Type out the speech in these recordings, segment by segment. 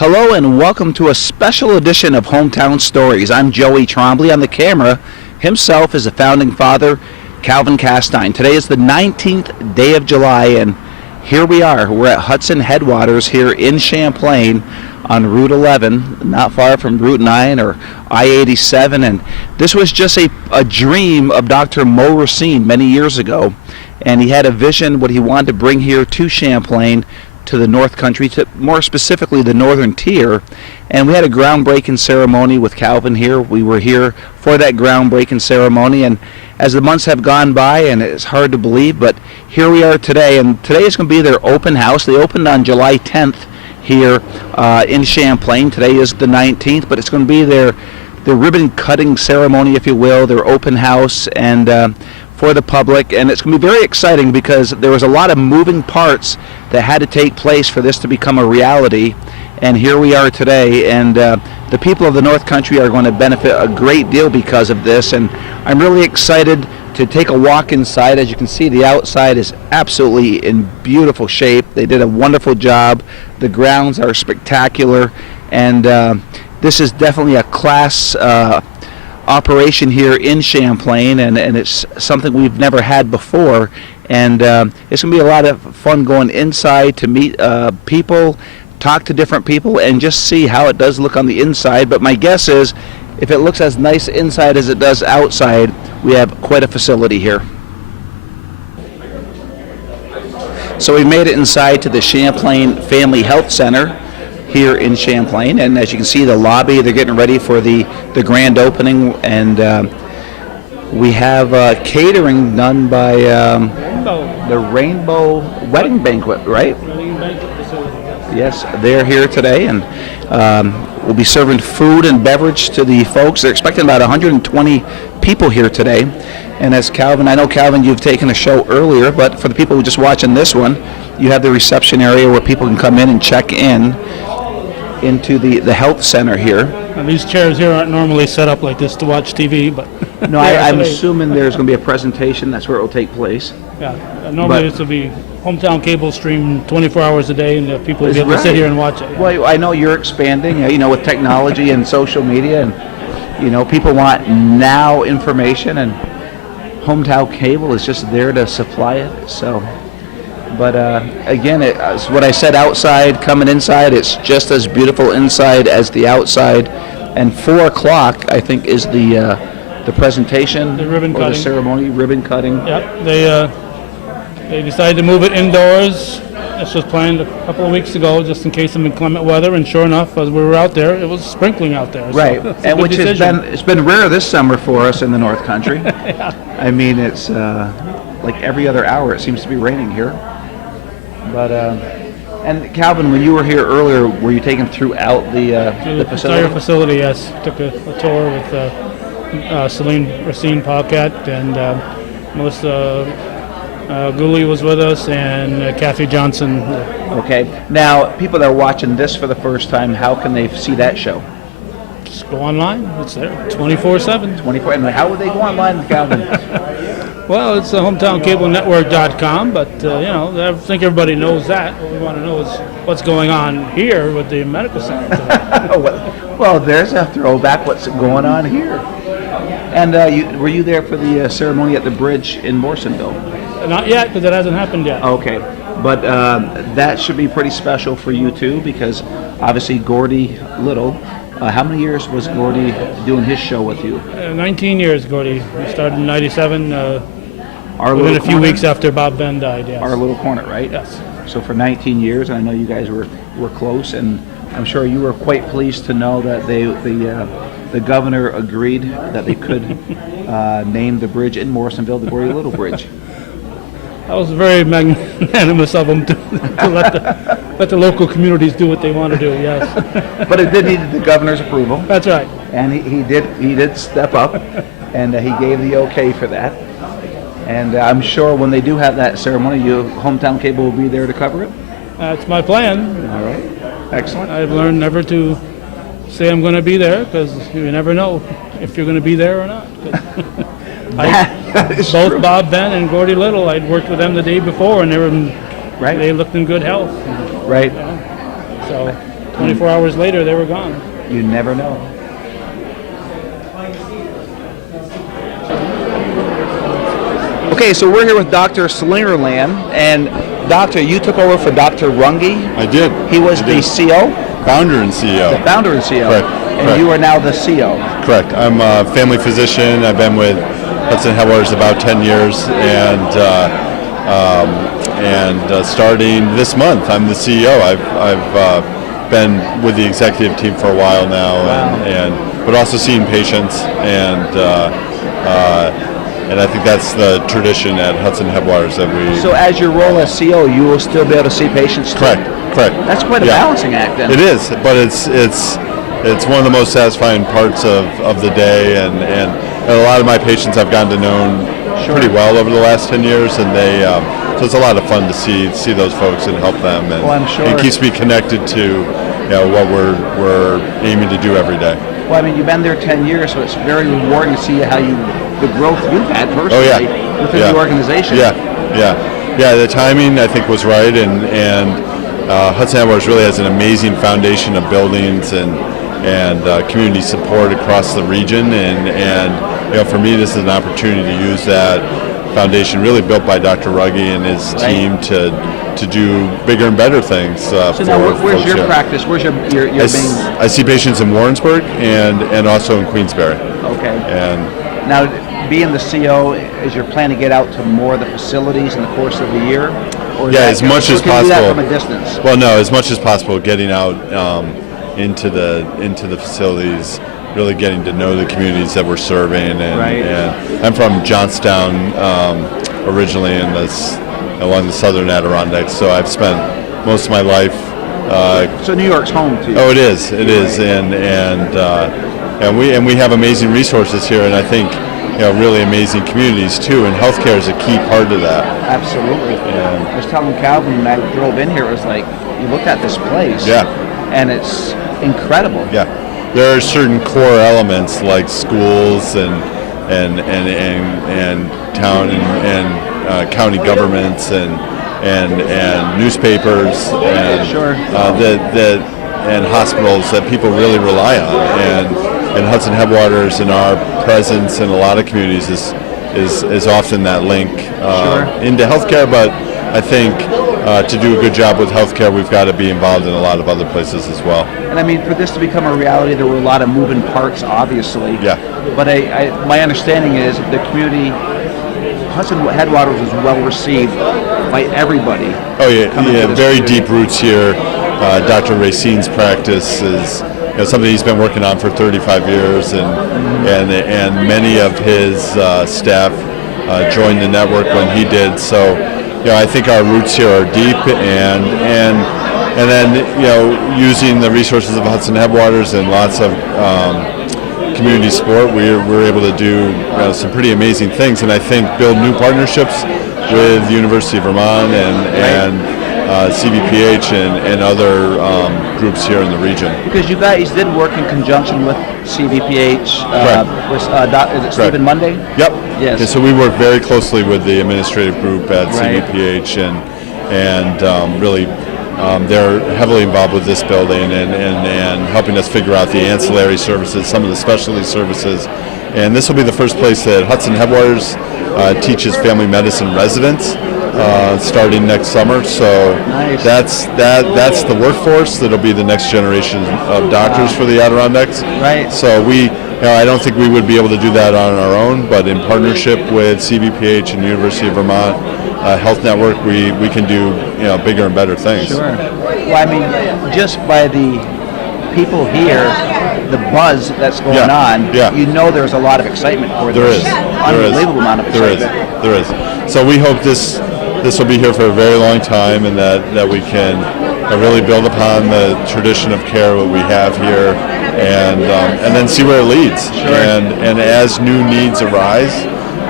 Hello and welcome to a special edition of Hometown Stories. I'm Joey Trombley. On the camera himself is the founding father, Calvin Castine. Today is the 19th day of July, and here we are. We're at Hudson Headwaters here in Champlain on Route 11, not far from Route 9 or I-87. And this was just a dream of Dr. Mo Racine many years ago. And he had a vision, what he wanted to bring here to Champlain, to the North Country, to more specifically the Northern Tier. And we had a groundbreaking ceremony with Calvin here. We were here for that groundbreaking ceremony, and as the months have gone by, and it's hard to believe, but here we are today, and today is going to be their open house. They opened on July 10th here in Champlain. Today is the 19th, but it's going to be their ribbon cutting ceremony, if you will, their open house, and for the public. And it's going to be very exciting because there was a lot of moving parts that had to take place for this to become a reality. And here we are today, and the people of the North Country are going to benefit a great deal because of this. And I'm really excited to take a walk inside. As you can see, the outside is absolutely in beautiful shape. They did a wonderful job. The grounds are spectacular, and this is definitely a class operation here in Champlain, and it's something we've never had before. And it's going to be a lot of fun going inside to meet people, talk to different people, and just see how it does look on the inside. But my guess is, if it looks as nice inside as it does outside, we have quite a facility here. So we made it inside to the Champlain Family Health Center here in Champlain, and as you can see, the lobby, they're getting ready for the grand opening, and we have catering done by the Rainbow Wedding Banquet, right? Yes, they're here today, and we'll be serving food and beverage to the folks. They're expecting about 120 people here today. And as Calvin, I know Calvin, you've taken a show earlier, but for the people who are just watching this one, you have the reception area where people can come in and check in into the health center here. And these chairs here aren't normally set up like this to watch TV, but no, I'm assuming there's going to be a presentation. That's where it will take place. Yeah, normally this will be Hometown Cable stream 24 hours a day, and people will be able to sit here and watch it. Yeah. Well, I know you're expanding, with technology and social media, and people want now information, and Hometown Cable is just there to supply it. So. But again, it's what I said outside, coming inside, it's just as beautiful inside as the outside. And 4 o'clock, I think, is the presentation, the ribbon cutting, the ceremony, ribbon cutting. Yep, they decided to move it indoors. This was planned a couple of weeks ago, just in case of inclement weather. And sure enough, as we were out there, it was sprinkling out there. Right, so and which it's been rare this summer for us in the North Country. Yeah. I mean, it's like every other hour it seems to be raining here. But and Calvin, when you were here earlier, were you taken throughout the facility? Entire facility, yes. Took a tour with Celine Racine Paquette, and Melissa Gooley was with us, and Kathy Johnson. Okay. Now, people that are watching this for the first time, how can they see that show? Just go online. It's there 24/7. 24. And how would they go online, Calvin? Well, it's hometownCableNetwork.com, but I think everybody knows that. What we want to know is what's going on here with the medical center today. Well, there's a throwback. What's going on here? And were you there for the ceremony at the bridge in Morrisonville? Not yet, because it hasn't happened yet. Okay, but that should be pretty special for you too, because obviously Gordy Little. How many years was Gordy doing his show with you? 19 years, Gordy. We started in '97. Within a few weeks after Bob Ben died, yes. Our little corner, right? Yes. So for 19 years, and I know you guys were close, and I'm sure you were quite pleased to know that the governor agreed that they could name the bridge in Morrisonville the Gordy Little Bridge. That was very magnanimous of them to let the local communities do what they want to do. Yes. But it did need the governor's approval. That's right. And he did step up, and he gave the okay for that. And I'm sure when they do have that ceremony, Hometown Cable will be there to cover it? That's my plan. All right. Excellent. I've learned never to say I'm going to be there, because you never know if you're going to be there or not. Both true. Bob Ben and Gordy Little, I'd worked with them the day before, and they looked in good health. Right. So 24 hours later, they were gone. You never know. Okay, so we're here with Dr. Slingerland, and Doctor, you took over for Dr. Runge. I did. He was the CO? Founder and CEO. The founder and CEO. Correct. And Correct. you are now the CO. Correct. I'm a family physician. I've been with Hudson Headwaters about 10 years, and starting this month, I'm the CEO. I've been with the executive team for a while now, Wow. but also seeing patients, and I think that's the tradition at Hudson Headwaters that we. So as your role as CO, you will still be able to see patients too? Correct. That's quite a balancing act then. It is, but it's one of the most satisfying parts of the day, and a lot of my patients I've gotten to know pretty well over the last 10 years, and they so it's a lot of fun to see those folks and help them, and I'm sure. it keeps me connected to what we're aiming to do every day. Well, I mean, you've been there 10 years, so it's very rewarding to see how the growth you've had personally within the organization. Yeah. The timing I think was right, and Hudson Headwaters really has an amazing foundation of buildings and community support across the region, and for me this is an opportunity to use that foundation really built by Dr. Runge and his team to do bigger and better things. So now, where's your practice? Where's your main? I see patients in Warrensburg and also in Queensbury. Okay. And now, being the CO, is your plan to get out to more of the facilities in the course of the year? Or as much as can you do that possible. from a distance? Well, no, as much as possible, getting out into the facilities, really getting to know the communities that we're serving. And I'm from Johnstown originally, along the southern Adirondacks, so I've spent most of my life. So New York's home to you. Oh, it is, and we have amazing resources here, and I think really amazing communities too, and healthcare is a key part of that. Absolutely. I was telling Calvin when I drove in here, it was like you look at this place, and it's incredible. Yeah, there are certain core elements like schools and town and county governments and newspapers and and hospitals that people really rely on, and Hudson Headwaters and our presence in a lot of communities is often that link into healthcare. But I think to do a good job with healthcare, we've got to be involved in a lot of other places as well. And I mean, for this to become a reality, there were a lot of moving parts, obviously. Yeah. But my understanding is the community, Hudson Headwaters, was well received by everybody. Oh yeah, very deep roots here. Dr. Racine's practice is something he's been working on for 35 years, and many of his staff joined the network when he did. So, I think our roots here are deep, and then using the resources of Hudson Headwaters and lots of community support, we're able to do some pretty amazing things, and I think build new partnerships with the University of Vermont and CVPH and other groups here in the region. Because you guys did work in conjunction with CVPH, with is it Stephen Monday? Yep. Yes. And so we work very closely with the administrative group at CVPH, and really they're heavily involved with this building and helping us figure out the ancillary services, some of the specialty services. And this will be the first place that Hudson Headwaters teaches family medicine residents starting next summer. So that's the workforce that'll be the next generation of doctors for the Adirondacks. Right. So I don't think we would be able to do that on our own, but in partnership with CVPH and University of Vermont Health Network, we can do bigger and better things. Sure. Well, I mean, just by the people here, the buzz that's going on, there's a lot of excitement for this. Unbelievable amount of excitement. There is. So we hope this will be here for a very long time, and that we can really build upon the tradition of care that we have here, and then see where it leads. Sure. And as new needs arise,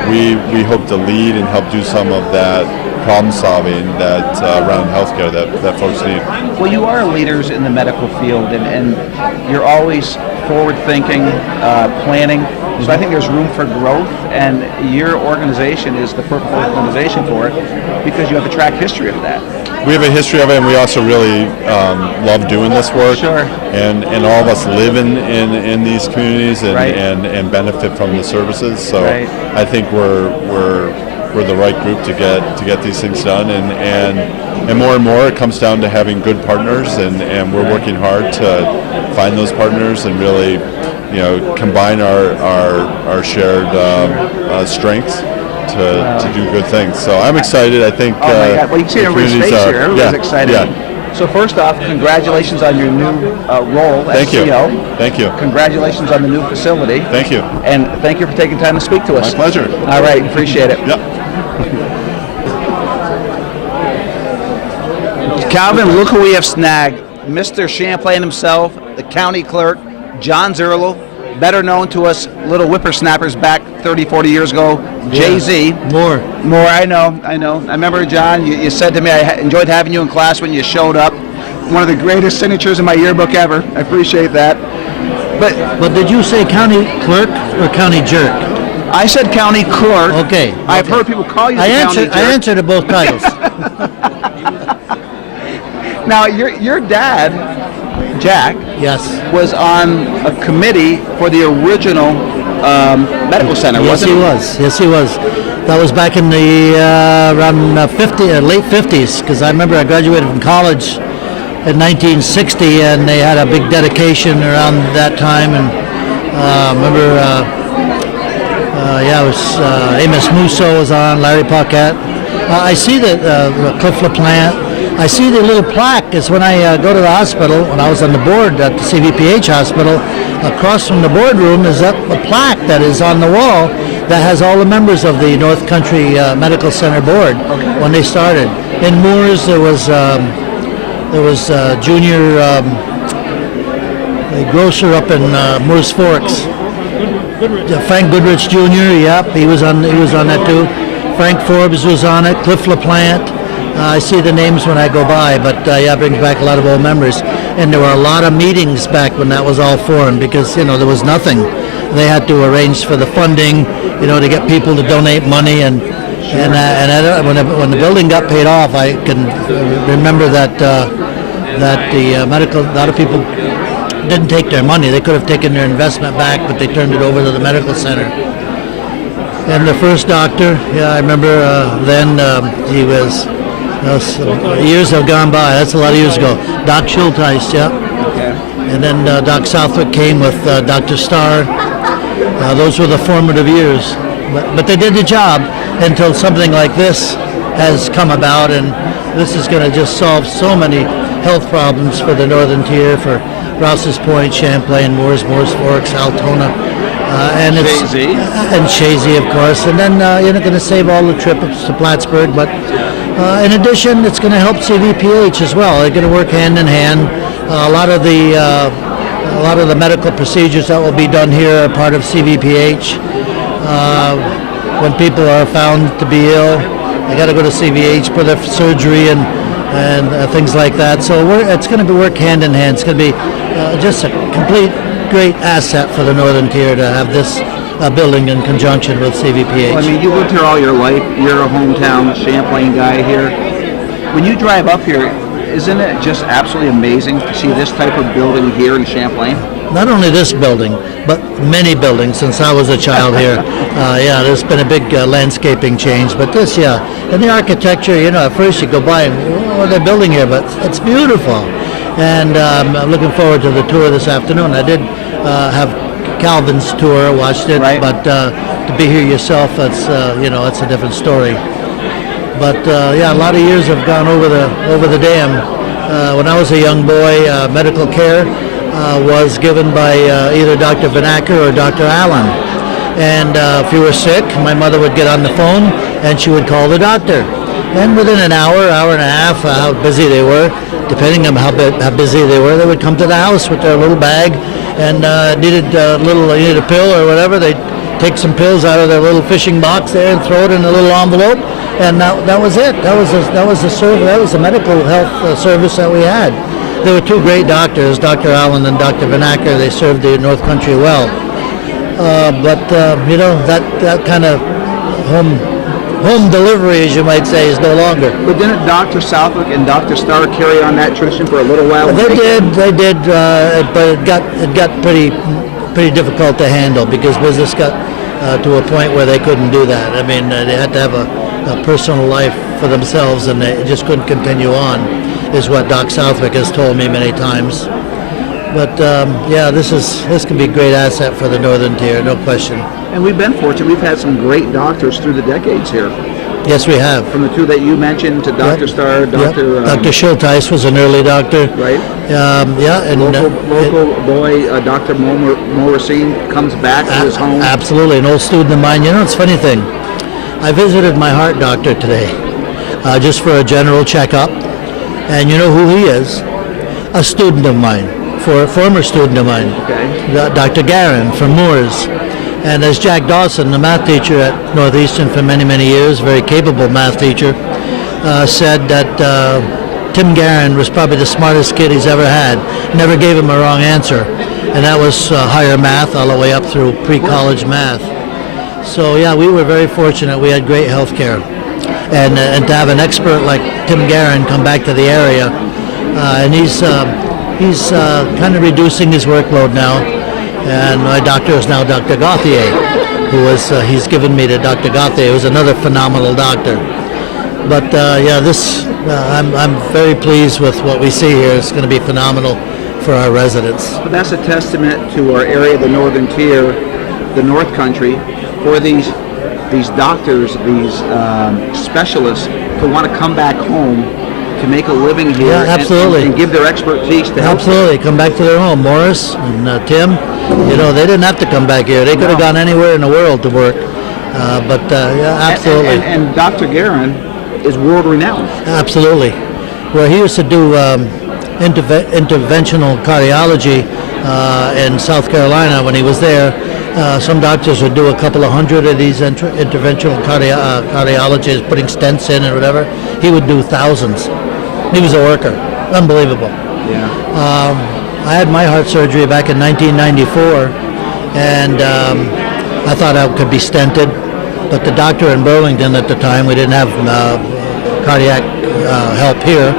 we hope to lead and help do some of that problem solving that around healthcare that folks need. Well, you are leaders in the medical field, and you're always forward-thinking, planning. So I think there's room for growth, and your organization is the perfect organization for it because you have a track history of that. we have a history of it, and we also really love doing this work. Sure. And all of us live in these communities and, Right. and benefit from the services. So Right. I think we're the right group to get these things done, and more it comes down to having good partners, and we're working hard to find those partners and really, combine our shared strengths to do good things. So I'm excited. I think Oh my God! Well, you can see the everybody's communities face are- here. Everybody's yeah, excited. Yeah. So first off, congratulations on your new role as Thank you. CEO. Thank you. Congratulations on the new facility. Thank you. And thank you for taking time to speak to us. My pleasure. All right, appreciate it. Yep. Calvin, look who we have snagged. Mr. Champlain himself, the county clerk, John Zerlo, better known to us little whippersnappers back 30, 40 years ago, Jay-Z. More. I know. I remember, John, you said to me, I enjoyed having you in class when you showed up. One of the greatest signatures in my yearbook ever. I appreciate that. But But did you say county clerk or county jerk? I said county clerk. Okay. I've okay. heard people call you the I county answered. clerk. I answered to both titles. Now, your dad, Jack, Yes. was on a committee for the original medical center, Yes, wasn't he was. Yes, he was. That was back in the around late 50s, because I remember I graduated from college in 1960, and they had a big dedication around that time. And remember, it was Amos Musso was on, Larry Paquette. I see that Cliff LaPlante. I see the little plaque. Is when I go to the hospital, when I was on the board at the CVPH hospital, across from the boardroom is a plaque that is on the wall that has all the members of the North Country Medical Center board when they started. In Moores, there was Junior, the grocer up in Moores Forks. Frank Goodrich Jr. Yep, he was on that too. Frank Forbes was on it. Cliff LaPlante. I see the names when I go by, but it brings back a lot of old memories. And there were a lot of meetings back when that was all formed, because there was nothing. They had to arrange for the funding, to get people to donate money, and when the building got paid off, I can remember that the medical, a lot of people didn't take their money. They could have taken their investment back, but they turned it over to the medical center. And the first doctor, I remember then he was. Years have gone by. That's a lot of years ago. Doc Schulteis, yeah. Okay. And then Doc Southwick came with Dr. Starr. Those were the formative years. But they did the job until something like this has come about, and this is going to just solve so many health problems for the Northern Tier, for Rouse's Point, Champlain, Moores Forks, Altona. And it's Shazy. And Shazy, of course. And then you're not going to save all the trips to Plattsburgh, but in addition, it's going to help CVPH as well. They're going to work hand in hand. A lot of the medical procedures that will be done here are part of CVPH. When people are found to be ill, they got to go to CVH for their surgery and things like that. So it's going to be work hand in hand. It's going to be just a complete great asset for the Northern Tier to have this building in conjunction with CVPH. Well, I mean, you lived here all your life. You're a hometown Champlain guy here. When you drive up here, isn't it just absolutely amazing to see this type of building here in Champlain? Not only this building, but many buildings since I was a child here. There's been a big landscaping change, but this, and the architecture, at first you go by and what are they building here, but it's beautiful. And I'm looking forward to the tour this afternoon. I did have Calvin's tour, watched it, Right. but to be here yourself, it's it's a different story. But a lot of years have gone over the dam. When I was a young boy, medical care was given by either Dr. Vanacker or Dr. Allen. And if you were sick, my mother would get on the phone and she would call the doctor. And within an hour and a half, how busy they were, depending on how busy they were, they would come to the house with their little bag and needed a pill or whatever. They'd take some pills out of their little fishing box there and throw it in a little envelope, and that was it. That was the medical health service that we had. There were two great doctors, Dr. Allen and Dr. Vanacker. They served the North Country well. That kind of home home delivery, as you might say, is no longer. But didn't Dr. Southwick and Dr. Starr carry on that tradition for a little while? They did, but it got pretty difficult to handle because business got to a point where they couldn't do that. I mean, they had to have a personal life for themselves, and they just couldn't continue on, is what Doc Southwick has told me many times. But yeah, this can be a great asset for the Northern Tier, no question. And we've been fortunate. We've had some great doctors through the decades here. Yes, we have. From the two that you mentioned to Dr. Starr, Dr. Dr. Schulteis was an early doctor. Right. Yeah, and local boy, Dr. Mo Racine comes back to his home. Absolutely, an old student of mine. You know, it's a funny thing. I visited my heart doctor today, just for a general checkup, and you know who he is? A student of mine, a former student of mine, Dr. Garin from Moores. And as Jack Dawson, the math teacher at Northeastern for many, many years, very capable math teacher, said that Tim Garin was probably the smartest kid he's ever had. Never gave him a wrong answer. And that was higher math all the way up through pre-college math. So yeah, we were very fortunate. We had great health care. And to have an expert like Tim Garin come back to the area, and he's kind of reducing his workload now. And my doctor is now Dr. Gauthier, he's given me to Dr. Gauthier, who's another phenomenal doctor. But yeah, I'm very pleased with what we see here. It's going to be phenomenal for our residents. But that's a testament to our area, the Northern Tier, the North Country, for these doctors, these specialists to want to come back home to make a living here. Yeah, absolutely. And give their expertise to help. Absolutely, come back to their home. Morris and Tim, you know, they didn't have to come back here. They could have gone anywhere in the world to work. But yeah, absolutely. And Dr. Garin is world renowned. Absolutely. Well, he used to do interventional cardiology in South Carolina when he was there. Some doctors would do a couple of hundred of these interventional cardiologists, putting stents in and whatever. He would do thousands. He was a worker. Unbelievable. Yeah. I had my heart surgery back in 1994, and I thought I could be stented, but the doctor in Burlington at the time, we didn't have cardiac help here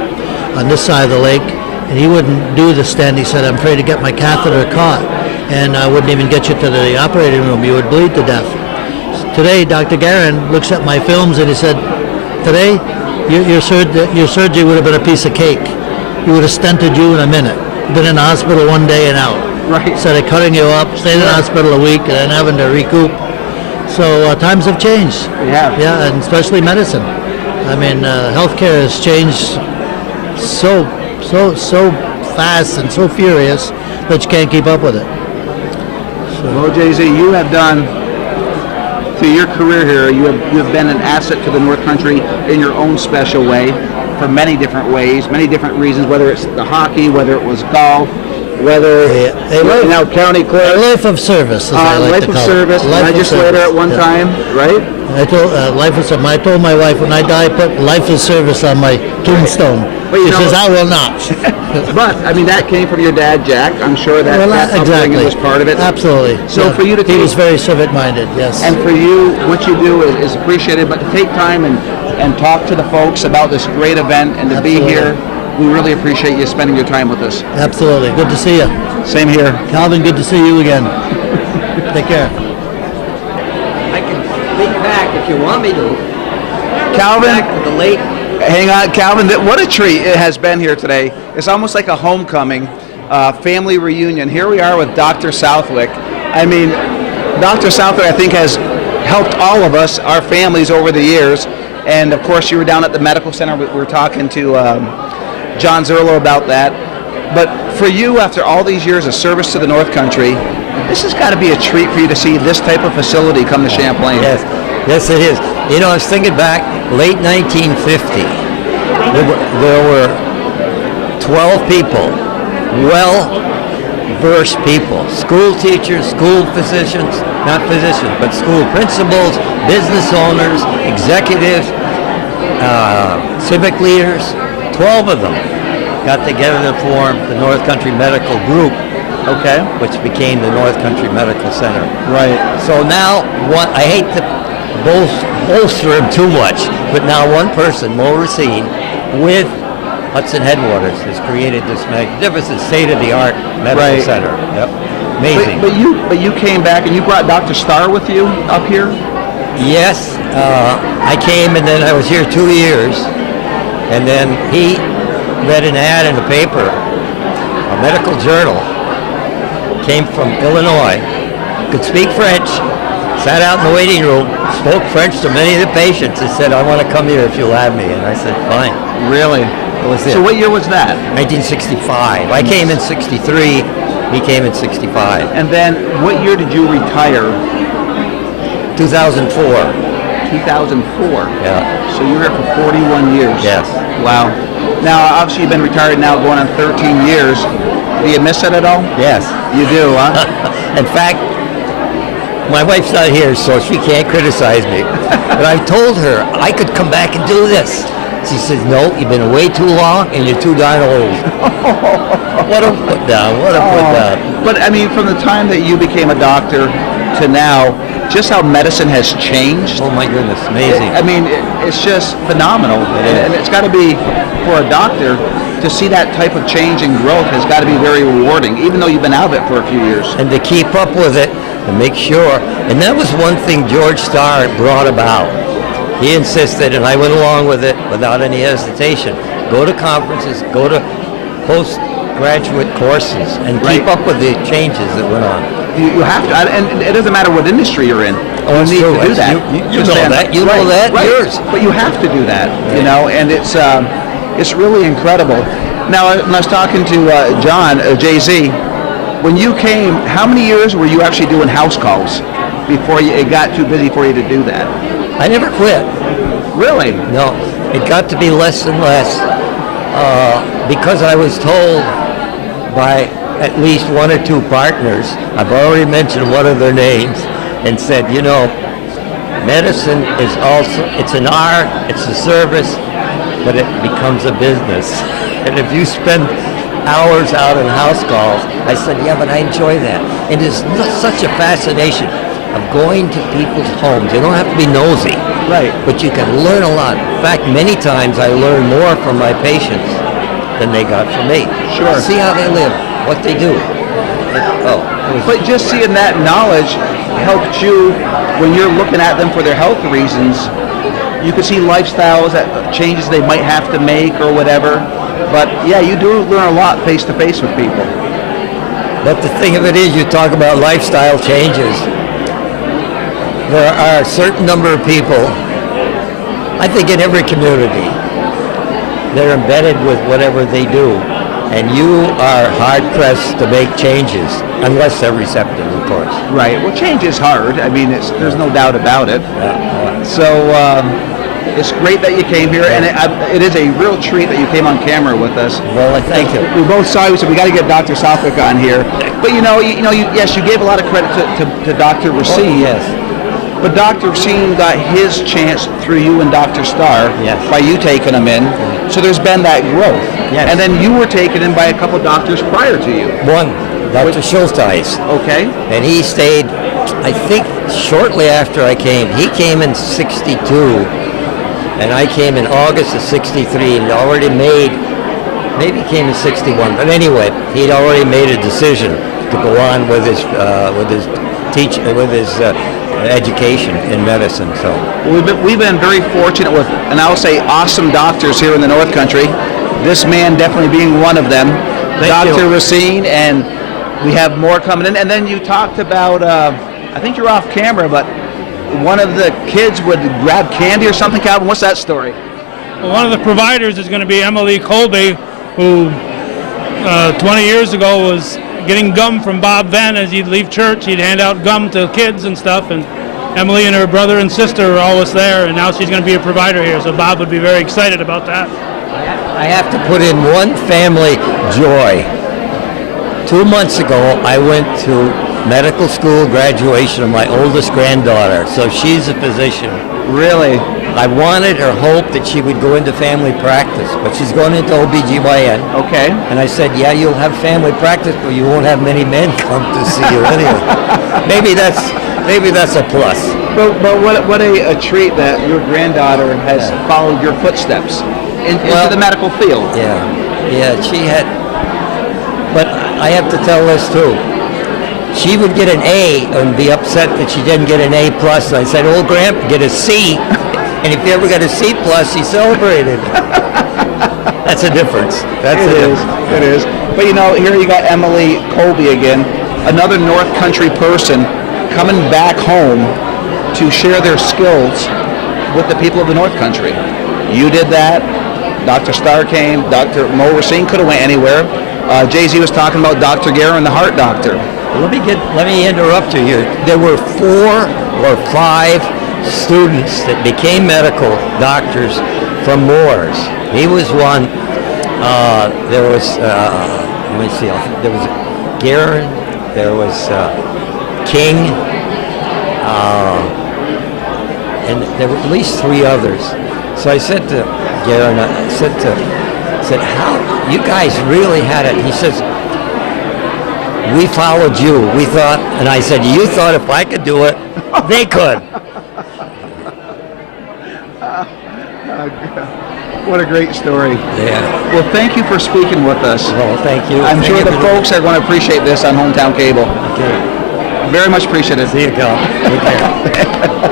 on this side of the lake, and he wouldn't do the stent. He said, I'm afraid to get my catheter caught, and I wouldn't even get you to the operating room. You would bleed to death. Today, Dr. Garin looks at my films and he said, today, your surgery would have been a piece of cake. He would have stented you in a minute. You've been in the hospital one day and out. Right. Instead of cutting you up, staying in the hospital a week, and then having to recoup. So times have changed. Yeah. Yeah, and especially medicine. I mean, healthcare has changed so fast and so furious that you can't keep up with it. Well, Jay-Z, you have done, through your career here, you have been an asset to the North Country in your own special way, for many different ways, many different reasons, whether it's the hockey, whether it was golf, whether you're now county clerk. A life of service, as I like to call it. Life of service, legislator at one time, right? I told I told my wife when I die, put life of service on my tombstone. She says, I will not. But, I mean, that came from your dad, Jack. I'm sure that upbringing was part of it. Absolutely. So for you to he was very civic-minded, yes. And for you, what you do is appreciated, but to take time and talk to the folks about this great event and to be here, we really appreciate you spending your time with us. Absolutely. Good to see you. Same here. Calvin, good to see you again. Take care. I can lean back if you want me to. Calvin, Back to the lake. hang on, Calvin. What a treat it has been here today. It's almost like a homecoming, family reunion. Here we are with Dr. Southwick. I mean, Dr. Southwick, I think, has helped all of us, our families, over the years. And of course, you were down at the medical center. We were talking to John Zerlo about that. But for you, after all these years of service to the North Country, this has got to be a treat for you to see this type of facility come to Champlain. Yes, it is. You know, I was thinking back, late 1950, there were 12 people, well-versed people, school teachers, school physicians, not physicians, but school principals, business owners, executives, civic leaders, 12 of them got together to form the North Country Medical Group, which became the North Country Medical Center. Right. So now, I hate to bolster him too much. But now one person, Mo Racine, with Hudson Headwaters, has created this magnificent state-of-the-art medical center. Yep. Amazing. But you came back and you brought Dr. Starr with you up here? Yes, I came and then I was here 2 years, and then he read an ad in the paper, a medical journal, came from Illinois, could speak French, sat out in the waiting room, spoke French to many of the patients, and said, I want to come here if you'll have me. And I said, fine. Really? That was it. So what year was that? 1965. I came in 63, he came in 65. And then what year did you retire? 2004. 2004. Yeah. So you were here for 41 years. Yes. Wow. Now, obviously, you've been retired now going on 13 years. Do you miss it at all? Yes. You do, huh? In fact, my wife's not here, so she can't criticize me. But I told her I could come back and do this. She says, no, you've been away too long and you're too darn old. What a put down, what a put down. But, I mean, from the time that you became a doctor to now, just how medicine has changed. Oh my goodness, amazing. I mean, it's just phenomenal. And it's got to be, for a doctor, to see that type of change and growth has got to be very rewarding, even though you've been out of it for a few years. And to keep up with it and make sure. And that was one thing George Starr brought about. He insisted, and I went along with it without any hesitation. Go to conferences, go to postgraduate courses, and keep up with the changes that went on. You have to, and it doesn't matter what industry you're in. Oh, you need true. to do that. You know that. You know that. Right. Yours. But you have to do that, you know, and it's really incredible. Now, when I was talking to John, Jay-Z, when you came, how many years were you actually doing house calls before it got too busy for you to do that? I never quit. Really? No, it got to be less and less because I was told by at least one or two partners, I've already mentioned one of their names, and said, you know, medicine is also, it's an art, it's a service, but it becomes a business. And if you spend hours out in house calls, I said, yeah, but I enjoy that. It is such a fascination of going to people's homes. You don't have to be nosy. Right. But you can learn a lot. In fact, many times I learn more from my patients than they got from me. Sure. See how they live, what they do. But just seeing that knowledge helped you when you're looking at them for their health reasons. You can see lifestyles, that changes they might have to make or whatever. But yeah, you do learn a lot face to face with people. But the thing of it is, you talk about lifestyle changes. There are a certain number of people, I think in every community, they're embedded with whatever they do. And you are hard-pressed to make changes, unless they're receptive, of course. Right. Well, change is hard. I mean, there's no doubt about it. Yeah. So it's great that you came here, and it is a real treat that you came on camera with us. Well, I thank you. We both saw you, so we got to get Dr. Southwick on here. But yes, you gave a lot of credit to Dr. Racine. Oh, yes. But Dr. Racine got his chance through you and Dr. Starr by you taking him in. So there's been that growth. Yes. And then you were taken in by a couple doctors prior to you. One, Dr. Schulteis. Okay. And he stayed, I think, shortly after I came. He came in 62, and I came in August of 63, and already maybe he came in 61, but anyway, he'd already made a decision to go on with his education in medicine. So we've been very fortunate with, and I'll say, awesome doctors here in the North Country. This man definitely being one of them, Dr. Racine, and we have more coming in. And then you talked about, I think you're off camera, but one of the kids would grab candy or something. Calvin, what's that story? Well, one of the providers is going to be Emily Colby, who 20 years ago was getting gum from Bob Venn. As he'd leave church, he'd hand out gum to kids and stuff, and Emily and her brother and sister were always there, and now she's going to be a provider here, so Bob would be very excited about that. I have to put in one family joy. 2 months ago, I went to medical school graduation of my oldest granddaughter, so she's a physician. Really? I wanted or hoped that she would go into family practice, but she's going into OBGYN. Okay. And I said, yeah, you'll have family practice, but you won't have many men come to see you anyway. Maybe that's a plus. But what a treat that your granddaughter has followed your footsteps into the medical field. Yeah, she had, but I have to tell this too. She would get an A and be upset that she didn't get an A plus. And I said, "Old Grandpa, get a C." And if you ever got a C plus, he celebrated. That's a difference. It is. But here you got Emily Colby again, another North Country person coming back home to share their skills with the people of the North Country. You did that. Dr. Starr came. Dr. Mo Racine could have went anywhere. Jay-Z was talking about Dr. Guerin, the heart doctor. Let me interrupt you here. There were 4 or 5 students that became medical doctors from Moores. He was one. There was let me see. There was Guerin. There was King. And there were at least 3 others. So I said to Guerin, I said, how, you guys really had it. He says, we followed you. We thought, and I said, you thought if I could do it, they could. What a great story. Yeah. Well, thank you for speaking with us. Well, thank you. I'm sure the folks are going to appreciate this on Hometown Cable. Okay. Very much appreciated. See you, Cal. Take care.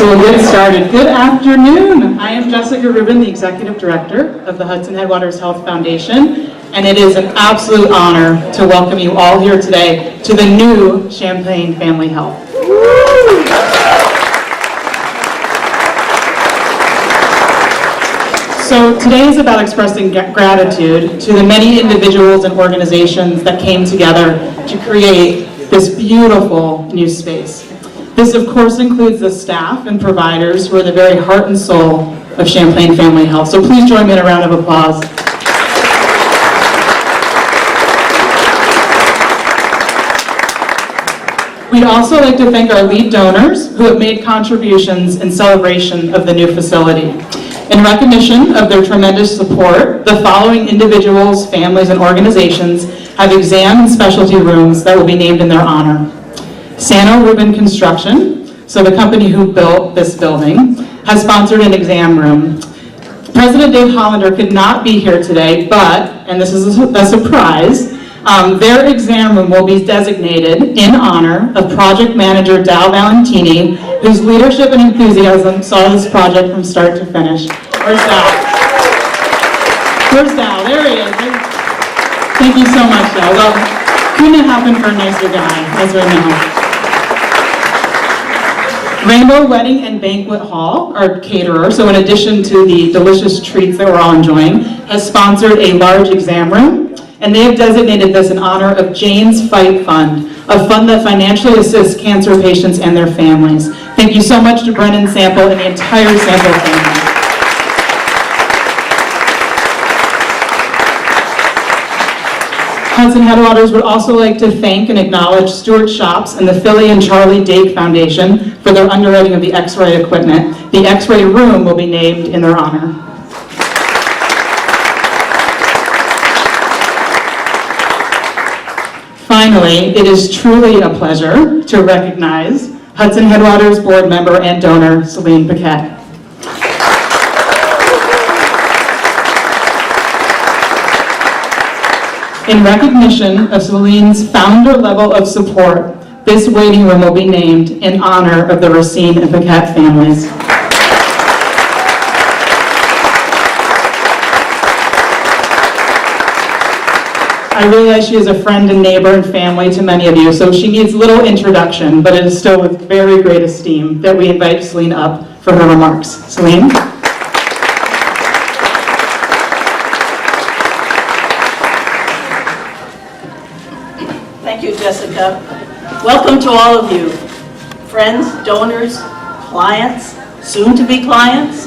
We'll get started. Good afternoon. I am Jessica Rubin, the Executive Director of the Hudson Headwaters Health Foundation, and it is an absolute honor to welcome you all here today to the new Champlain Family Health. So today is about expressing gratitude to the many individuals and organizations that came together to create this beautiful new space. This, of course, includes the staff and providers who are the very heart and soul of Champlain Family Health. So please join me in a round of applause. We'd also like to thank our lead donors who have made contributions in celebration of the new facility. In recognition of their tremendous support, the following individuals, families, and organizations have exam and specialty rooms that will be named in their honor. Sano Rubin Construction, so the company who built this building, has sponsored an exam room. President Dave Hollander could not be here today, but, and this is a surprise, their exam room will be designated in honor of project manager Dal Valentini, whose leadership and enthusiasm saw this project from start to finish. Where's Dal? Where's Dal? There he is. Thank you so much, Dal. Well, couldn't have happened for a nicer guy, as we know. Rainbow Wedding and Banquet Hall, our caterer, so in addition to the delicious treats that we're all enjoying, has sponsored a large exam room, and they have designated this in honor of Jane's Fight Fund, a fund that financially assists cancer patients and their families. Thank you so much to Brennan Sample and the entire Sample family. Hudson Headwaters would also like to thank and acknowledge Stuart Shops and the Philly and Charlie Dake Foundation for their underwriting of the X-ray equipment. The X-ray room will be named in their honor. Finally, it is truly a pleasure to recognize Hudson Headwaters board member and donor Celine Paquette. In recognition of Celine's founder level of support, this waiting room will be named in honor of the Racine and Paquette families. I realize she is a friend and neighbor and family to many of you, so she needs little introduction, but it is still with very great esteem that we invite Celine up for her remarks. Celine? Thank you, Jessica. Welcome to all of you, friends, donors, clients, soon-to-be clients,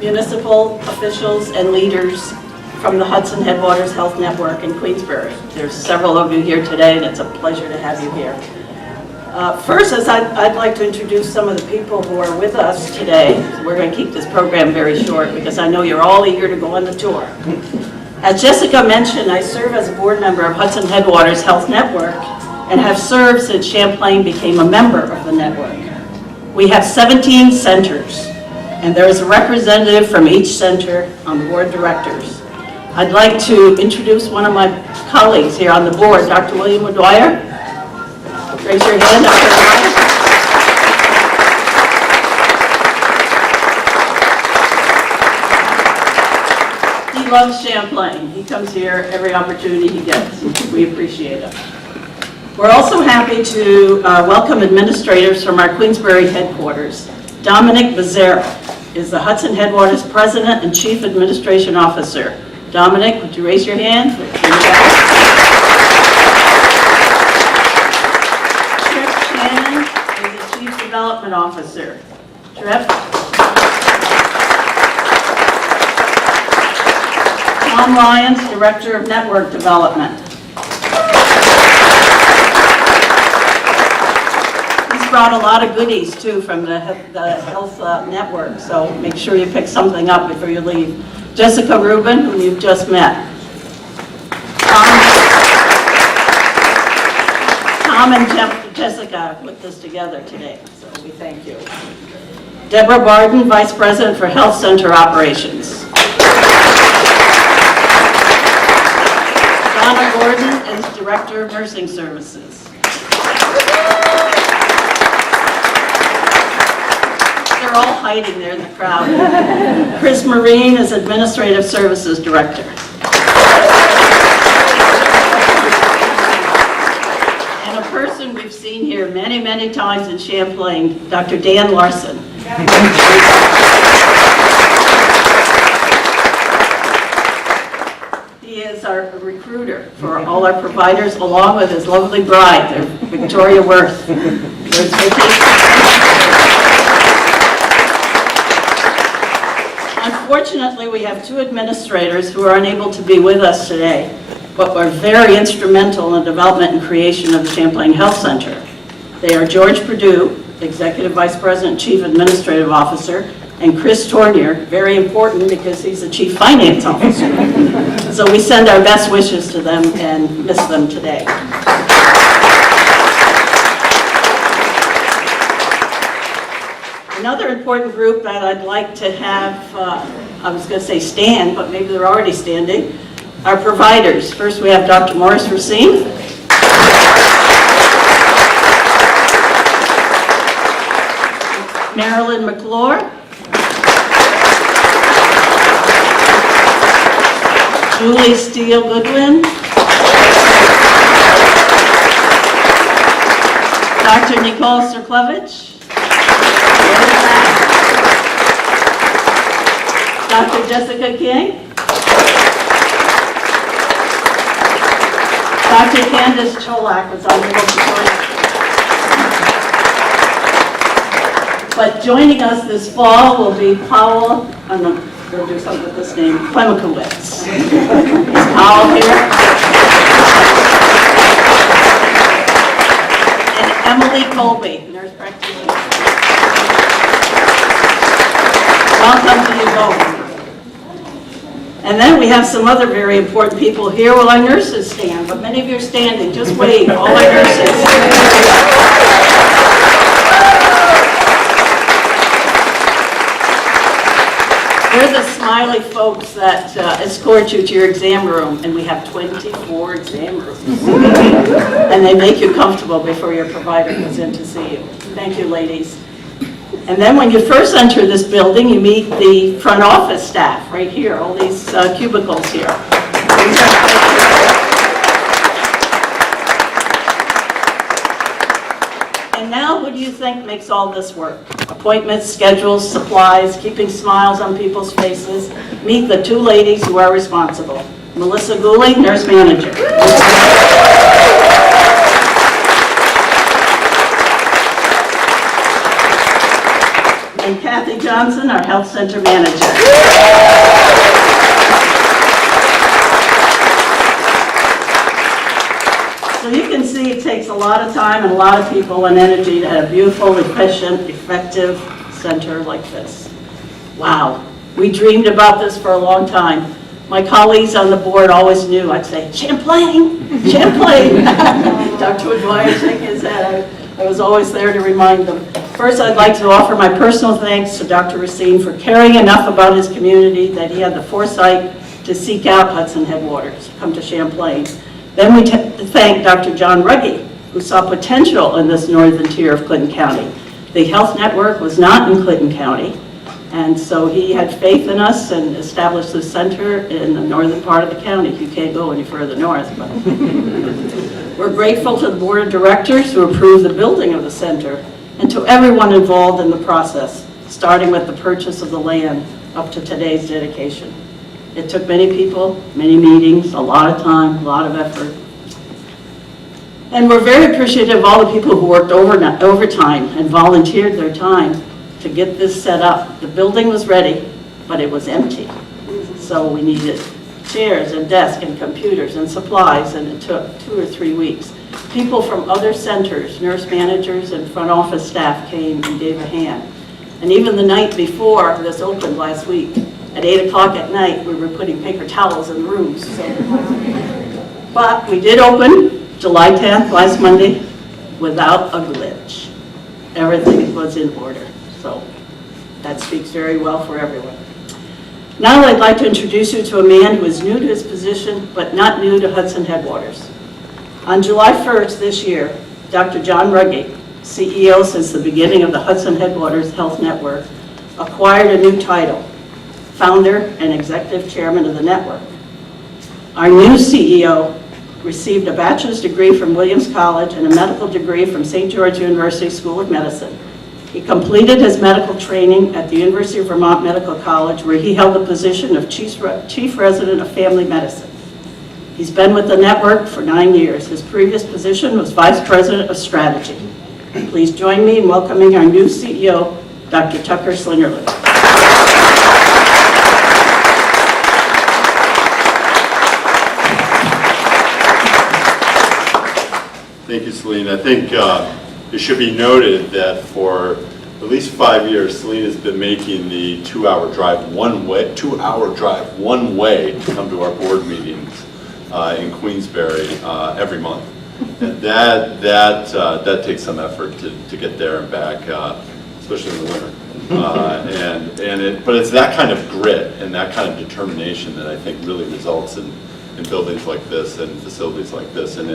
municipal officials, and leaders from the Hudson Headwaters Health Network in Queensbury. There's several of you here today, and it's a pleasure to have you here. First, I'd like to introduce some of the people who are with us today. We're going to keep this program very short because I know you're all eager to go on the tour. As Jessica mentioned, I serve as a board member of Hudson Headwaters Health Network and have served since Champlain became a member of the network. We have 17 centers, and there is a representative from each center on the board of directors. I'd like to introduce one of my colleagues here on the board, Dr. William O'Dwyer. Raise your hand, Dr. O'Dwyer. He loves Champlain. He comes here every opportunity he gets. We appreciate it. We're also happy to welcome administrators from our Queensbury headquarters. Dominic Becerra is the Hudson Headwaters President and Chief Administration Officer. Dominic, would you raise your hand? Trip Shannon is the Chief Development Officer. Trip? Tom Lyons, Director of Network Development. He's brought a lot of goodies too from the health network, so make sure you pick something up before you leave. Jessica Rubin, whom you've just met. Tom and Jessica put this together today, so we thank you. Deborah Barden, Vice President for Health Center Operations. Donna Gordon is Director of Nursing Services. They're all hiding there in the crowd. Chris Marine is Administrative Services Director. And a person we've seen here many, many times in Champlain, Dr. Dan Larson. He is our recruiter for all our providers, along with his lovely bride, Victoria Worth. Where's Vicky? Unfortunately, we have two administrators who are unable to be with us today, but were very instrumental in the development and creation of the Champlain Health Center. They are George Perdue, Executive Vice President, Chief Administrative Officer, and Chris Tournier, very important because he's the Chief Finance Officer. So we send our best wishes to them and miss them today. Another important group that I'd like to have, I was going to say stand, but maybe they're already standing, are providers. First we have Dr. Morris Racine. Marilyn McClure. Julie Steele Goodwin. Dr. Nicole Serklevich. Dr. Jessica King. Dr. Candace Cholak was unable to join us. But joining us this fall will be Powell, I'm going to do something with this name, Klemikowicz. Is Powell here? And Emily Colby, nurse practitioner. Welcome to you both. And then we have some other very important people here. Well, our nurses stand, but many of you are standing. Just wave, all our nurses. They're the smiley folks that escort you to your exam room, and we have 24 exam rooms. And they make you comfortable before your provider comes in to see you. Thank you, ladies. And then when you first enter this building, you meet the front office staff right here, all these cubicles here. now, who do you think makes all this work? Appointments, schedules, supplies, keeping smiles on people's faces. Meet the two ladies who are responsible. Melissa Gooley, nurse manager. And Kathy Johnson, our health center manager. So you can see it takes a lot of time and a lot of people and energy to have a beautiful, efficient, effective center like this. Wow, we dreamed about this for a long time. My colleagues on the board always knew I'd say, Champlain, Champlain. Dr. Woodwire shaking his head. I was always there to remind them. First, I'd like to offer my personal thanks to Dr. Racine for caring enough about his community that he had the foresight to seek out Hudson Headwaters, come to Champlain. Then we thank Dr. John Ruggie, who saw potential in this northern tier of Clinton County. The health network was not in Clinton County, and so he had faith in us and established the center in the northern part of the county. You can't go any further north. But we're grateful to the board of directors who approved the building of the center, and to everyone involved in the process, starting with the purchase of the land up to today's dedication. It took many people, many meetings, a lot of time, a lot of effort. And we're very appreciative of all the people who worked overtime and volunteered their time to get this set up. The building was ready, but it was empty. So we needed chairs and desks and computers and supplies, and it took 2 or 3 weeks. People from other centers, nurse managers and front office staff came and gave a hand. And even the night before this opened last week, at 8 o'clock at night, we were putting paper towels in the rooms. So. But we did open July 10th, last Monday, without a glitch. Everything was in order. So that speaks very well for everyone. Now I'd like to introduce you to a man who is new to his position, but not new to Hudson Headwaters. On July 1st this year, Dr. John Ruggie, CEO since the beginning of the Hudson Headwaters Health Network, acquired a new title, founder and executive chairman of the network. Our new CEO received a bachelor's degree from Williams College and a medical degree from St. George University School of Medicine. He completed his medical training at the University of Vermont Medical College, where he held the position of Chief Resident of Family Medicine. He's been with the network for 9 years. His previous position was Vice President of Strategy. Please join me in welcoming our new CEO, Dr. Tucker Slingerland. Thank you, Celine. I think it should be noted that for at least 5 years, Celine has been making the 2-hour drive one way to come to our board meetings in Queensbury every month. And that takes some effort to get there and back, especially in the winter. But it's that kind of grit and that kind of determination that I think really results in buildings like this and facilities like this. And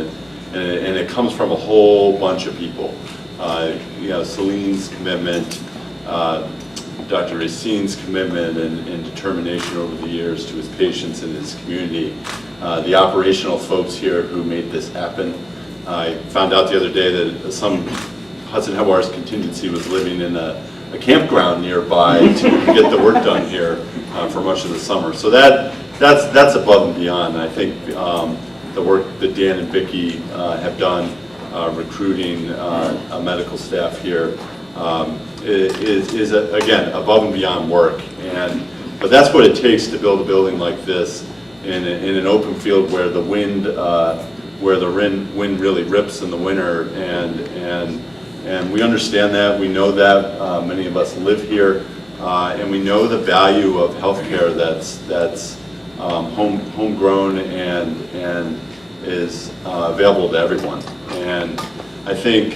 it comes from a whole bunch of people. Celine's commitment, Dr. Racine's commitment and determination over the years to his patients and his community, the operational folks here who made this happen. I found out the other day that some Hudson Headwaters contingency was living in a campground nearby to get the work done here for much of the summer. So that's above and beyond. And I think the work that Dan and Vicki have done recruiting a medical staff here is again above and beyond work. But that's what it takes to build a building like this in an open field where the wind really rips in the winter, and we understand that. We know that. Many of us live here, and we know the value of healthcare that's homegrown and is available to everyone. And I think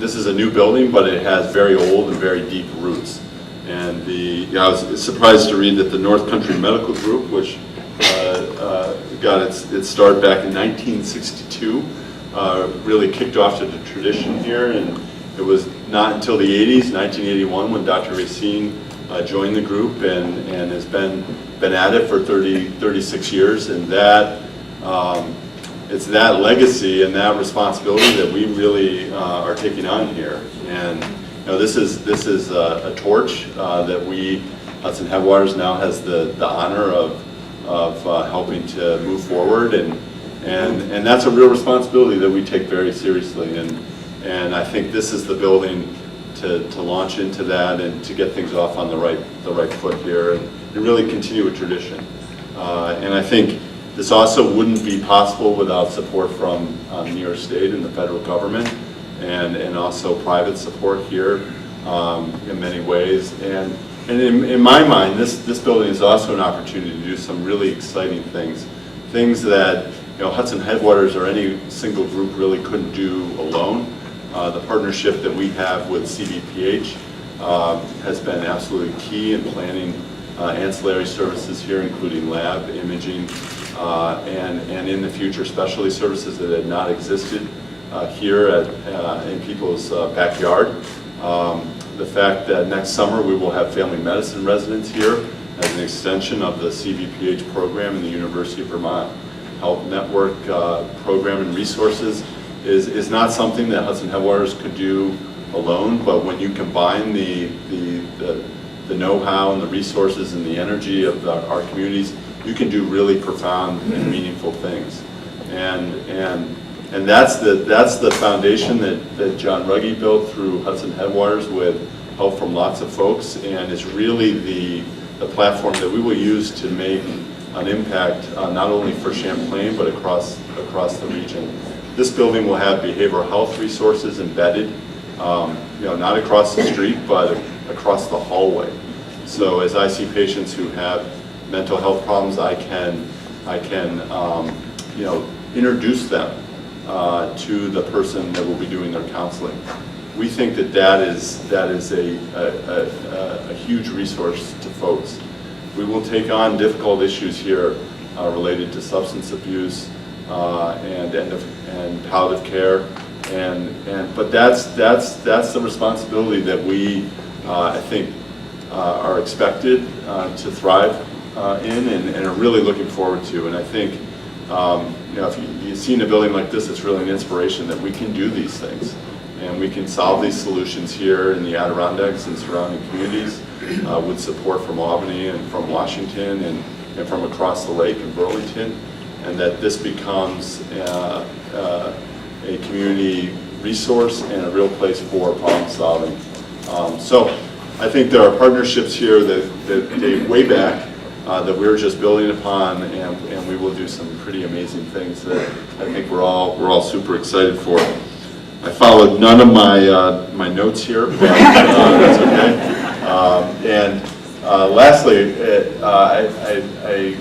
this is a new building, but it has very old and very deep roots. And I was surprised to read that the North Country Medical Group, which got its start back in 1962, really kicked off to the tradition here. And it was not until the 80s, 1981, when Dr. Racine joined the group and has been at it for 36 years. And that it's that legacy and that responsibility that we really are taking on here. And this is a torch that we, Hudson Headwaters, now has the honor of helping to move forward, and that's a real responsibility that we take very seriously. And I think this is the building to launch into that and to get things off on the right foot here and really continue a tradition. And I think this also wouldn't be possible without support from New York State and the federal government, and also private support here in many ways. And in my mind, this building is also an opportunity to do some really exciting things that Hudson Headwaters or any single group really couldn't do alone. The partnership that we have with CVPH has been absolutely key in planning ancillary services here, including lab, imaging, and in the future specialty services that had not existed here in people's backyard. The fact that next summer we will have family medicine residents here as an extension of the CVPH program in the University of Vermont Health Network program and resources is not something that Hudson Headwaters could do alone, but when you combine the know-how and the resources and the energy of our communities, you can do really profound and meaningful things. And that's the foundation that John Ruggie built through Hudson Headwaters with help from lots of folks, and it's really the platform that we will use to make an impact not only for Champlain but across the region. This building will have behavioral health resources embedded, not across the street but across the hallway. So as I see patients who have mental health problems, I can introduce them to the person that will be doing their counseling. We think that is a huge resource to folks. We will take on difficult issues here related to substance abuse and palliative care, but that's the responsibility that we I think are expected to thrive in and are really looking forward to. And I think if you've seen a building like this, it's really an inspiration that we can do these things. And we can solve these solutions here in the Adirondacks and surrounding communities with support from Albany and from Washington and from across the lake in Burlington, and that this becomes a community resource and a real place for problem solving. So I think there are partnerships here that date way back that we're just building upon, and we will do some pretty amazing things that I think we're all super excited for. I followed none of my notes here, but that's okay. Lastly, I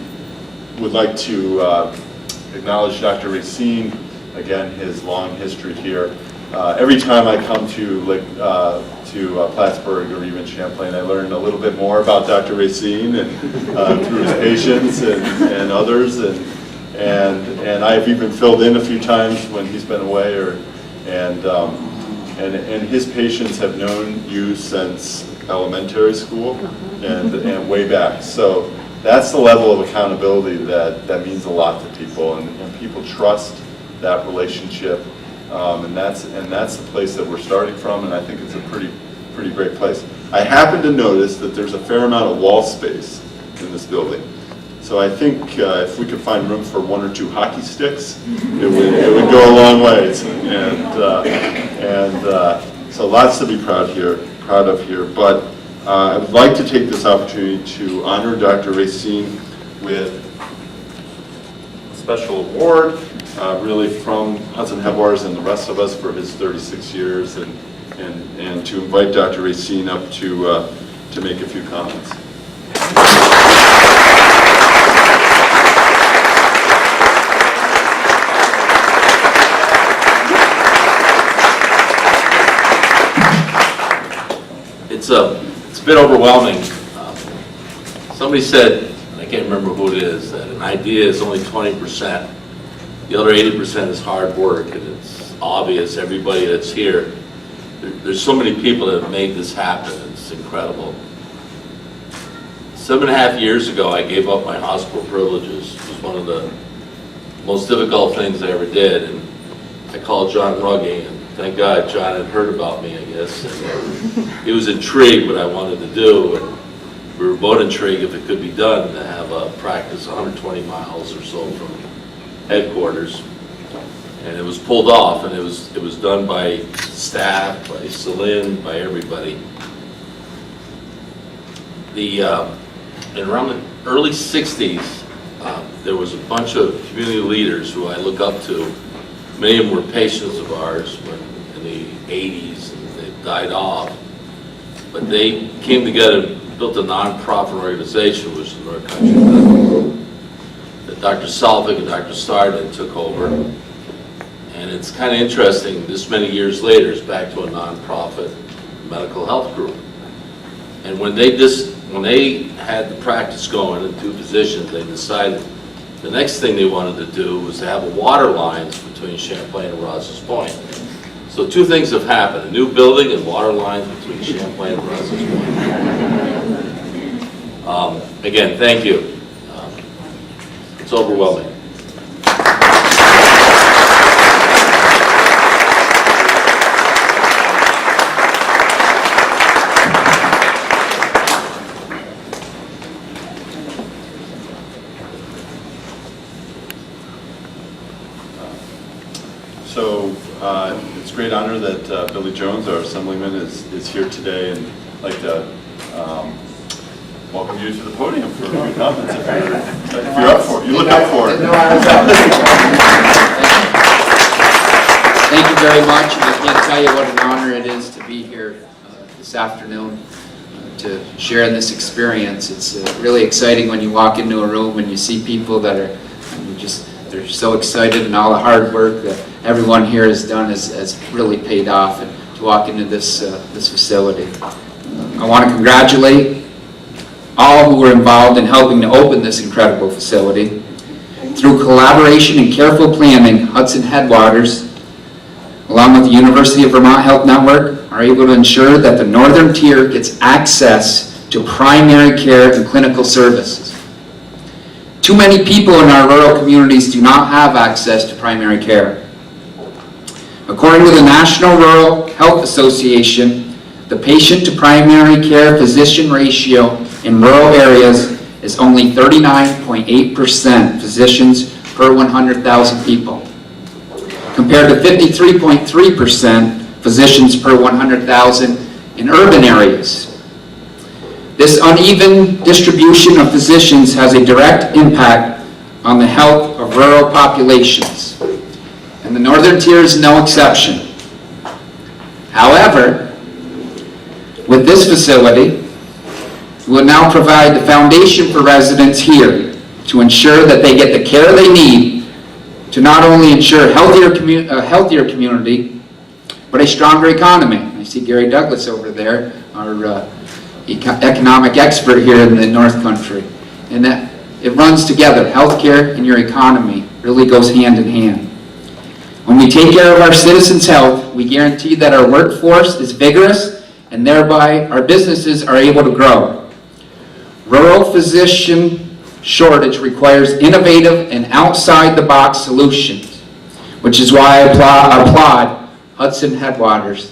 would like to acknowledge Dr. Racine, again, his long history here. Every time I come to Plattsburgh or even Champlain, I learn a little bit more about Dr. Racine and through his patients and others, and I've even filled in a few times when he's been away, and his patients have known you since elementary school and way back. So that's the level of accountability that means a lot to people, and people trust that relationship. And that's the place that we're starting from, and I think it's a pretty great place. I happen to notice that there's a fair amount of wall space in this building, so I think if we could find room for 1 or 2 hockey sticks, it would go a long ways. And so lots to be proud of here. But I would like to take this opportunity to honor Dr. Racine with a special award. Really from Hudson Headwaters and the rest of us for his 36 years, and to invite Dr. Racine up to make a few comments. It's a bit overwhelming. Somebody said, I can't remember who it is, that an idea is only 20%. The other 80% is hard work, and it's obvious. Everybody that's here, there's so many people that have made this happen. It's incredible. 7.5 years ago, I gave up my hospital privileges. It was one of the most difficult things I ever did. And I called John Ruggie, and thank God John had heard about me, I guess. And he was intrigued what I wanted to do. And we were both intrigued if it could be done to have a practice 120 miles or so from headquarters. And it was pulled off, and it was done by staff, by Celine, by everybody. And around the early 60s, there was a bunch of community leaders who I look up to. Many of them were patients of ours in the 80s, and they died off. But they came together and built a nonprofit organization, which the North Country that Dr. Salvik and Dr. Stardon took over. And it's kind of interesting, this many years later, it's back to a nonprofit medical health group. And when they had the practice going and 2 physicians, they decided the next thing they wanted to do was to have a water lines between Champlain and Rouse's Point. So 2 things have happened, a new building and water lines between Champlain and Rouse's Point. Again, thank you. It's overwhelming. So it's a great honor that Billy Jones, our Assemblyman, is here today, and I'd like to welcome you to the podium for your comments if you're up for it. You look up for it. Thank you very much, and I can't tell you what an honor it is to be here this afternoon to share in this experience. It's really exciting when you walk into a room and you see people that are they're so excited, and all the hard work that everyone here has done has really paid off, and to walk into this facility. I want to congratulate all who were involved in helping to open this incredible facility. Through collaboration and careful planning, Hudson Headwaters, along with the University of Vermont Health Network, are able to ensure that the northern tier gets access to primary care and clinical services. Too many people in our rural communities do not have access to primary care. According to the National Rural Health Association, the patient to primary care physician ratio in rural areas is only 39.8% physicians per 100,000 people, compared to 53.3% physicians per 100,000 in urban areas. This uneven distribution of physicians has a direct impact on the health of rural populations, and the northern tier is no exception. However, with this facility, we will now provide the foundation for residents here to ensure that they get the care they need to not only ensure a healthier community, but a stronger economy. I see Gary Douglas over there, our economic expert here in the North Country, and that it runs together. Healthcare and your economy really goes hand in hand. When we take care of our citizens' health, we guarantee that our workforce is vigorous, and thereby our businesses are able to grow. Rural physician shortage requires innovative and outside-the-box solutions, which is why I applaud Hudson Headwaters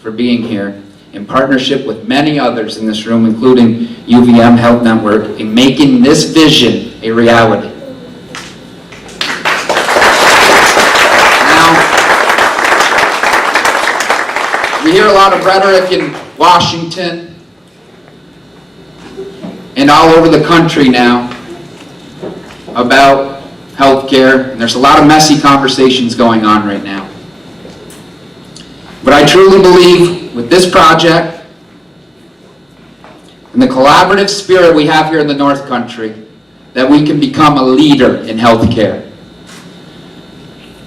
for being here, in partnership with many others in this room, including UVM Health Network, in making this vision a reality. Now, we hear a lot of rhetoric in Washington and all over the country now about healthcare, and there's a lot of messy conversations going on right now. But I truly believe with this project and the collaborative spirit we have here in the North Country that we can become a leader in healthcare.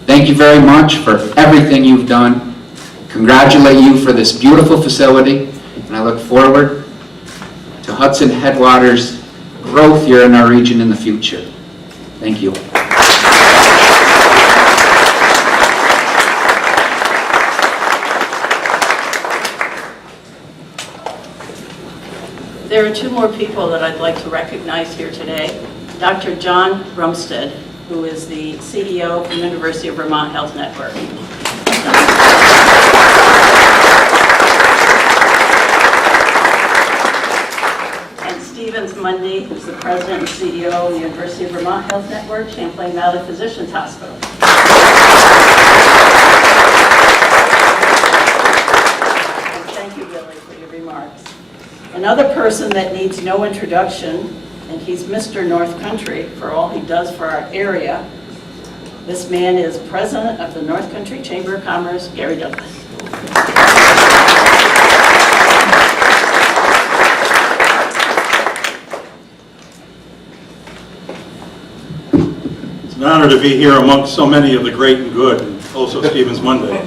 Thank you very much for everything you've done. Congratulate you for this beautiful facility, and I look forward to Hudson Headwaters' growth here in our region in the future. Thank you. There are 2 more people that I'd like to recognize here today. Dr. John Rumstead who is the CEO of the University of Vermont Health Network. And Stevens Mundy, who's the President and CEO of the University of Vermont Health Network, Champlain Valley Physicians Hospital. And thank you, Billy, for your remarks. Another person that needs no introduction, and he's Mr. North Country for all he does for our area. This man is President of the North Country Chamber of Commerce, Gary Douglas. It's an honor to be here amongst so many of the great and good, and also Stevens Monday.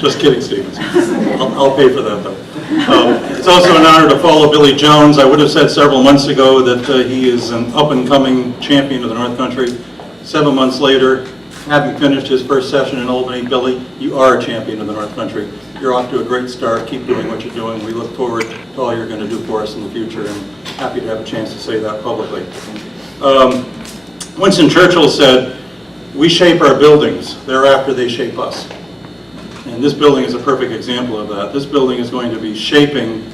Just kidding, Stevens. I'll pay for that, though. It's also an honor to follow Billy Jones. I would have said several months ago that he is an up-and-coming champion of the North Country. 7 months later, having finished his first session in Albany, Billy, you are a champion of the North Country. You're off to a great start. Keep doing what you're doing. We look forward to all you're going to do for us in the future, and happy to have a chance to say that publicly. Winston Churchill said, "We shape our buildings, thereafter they shape us." And this building is a perfect example of that. This building is going to be shaping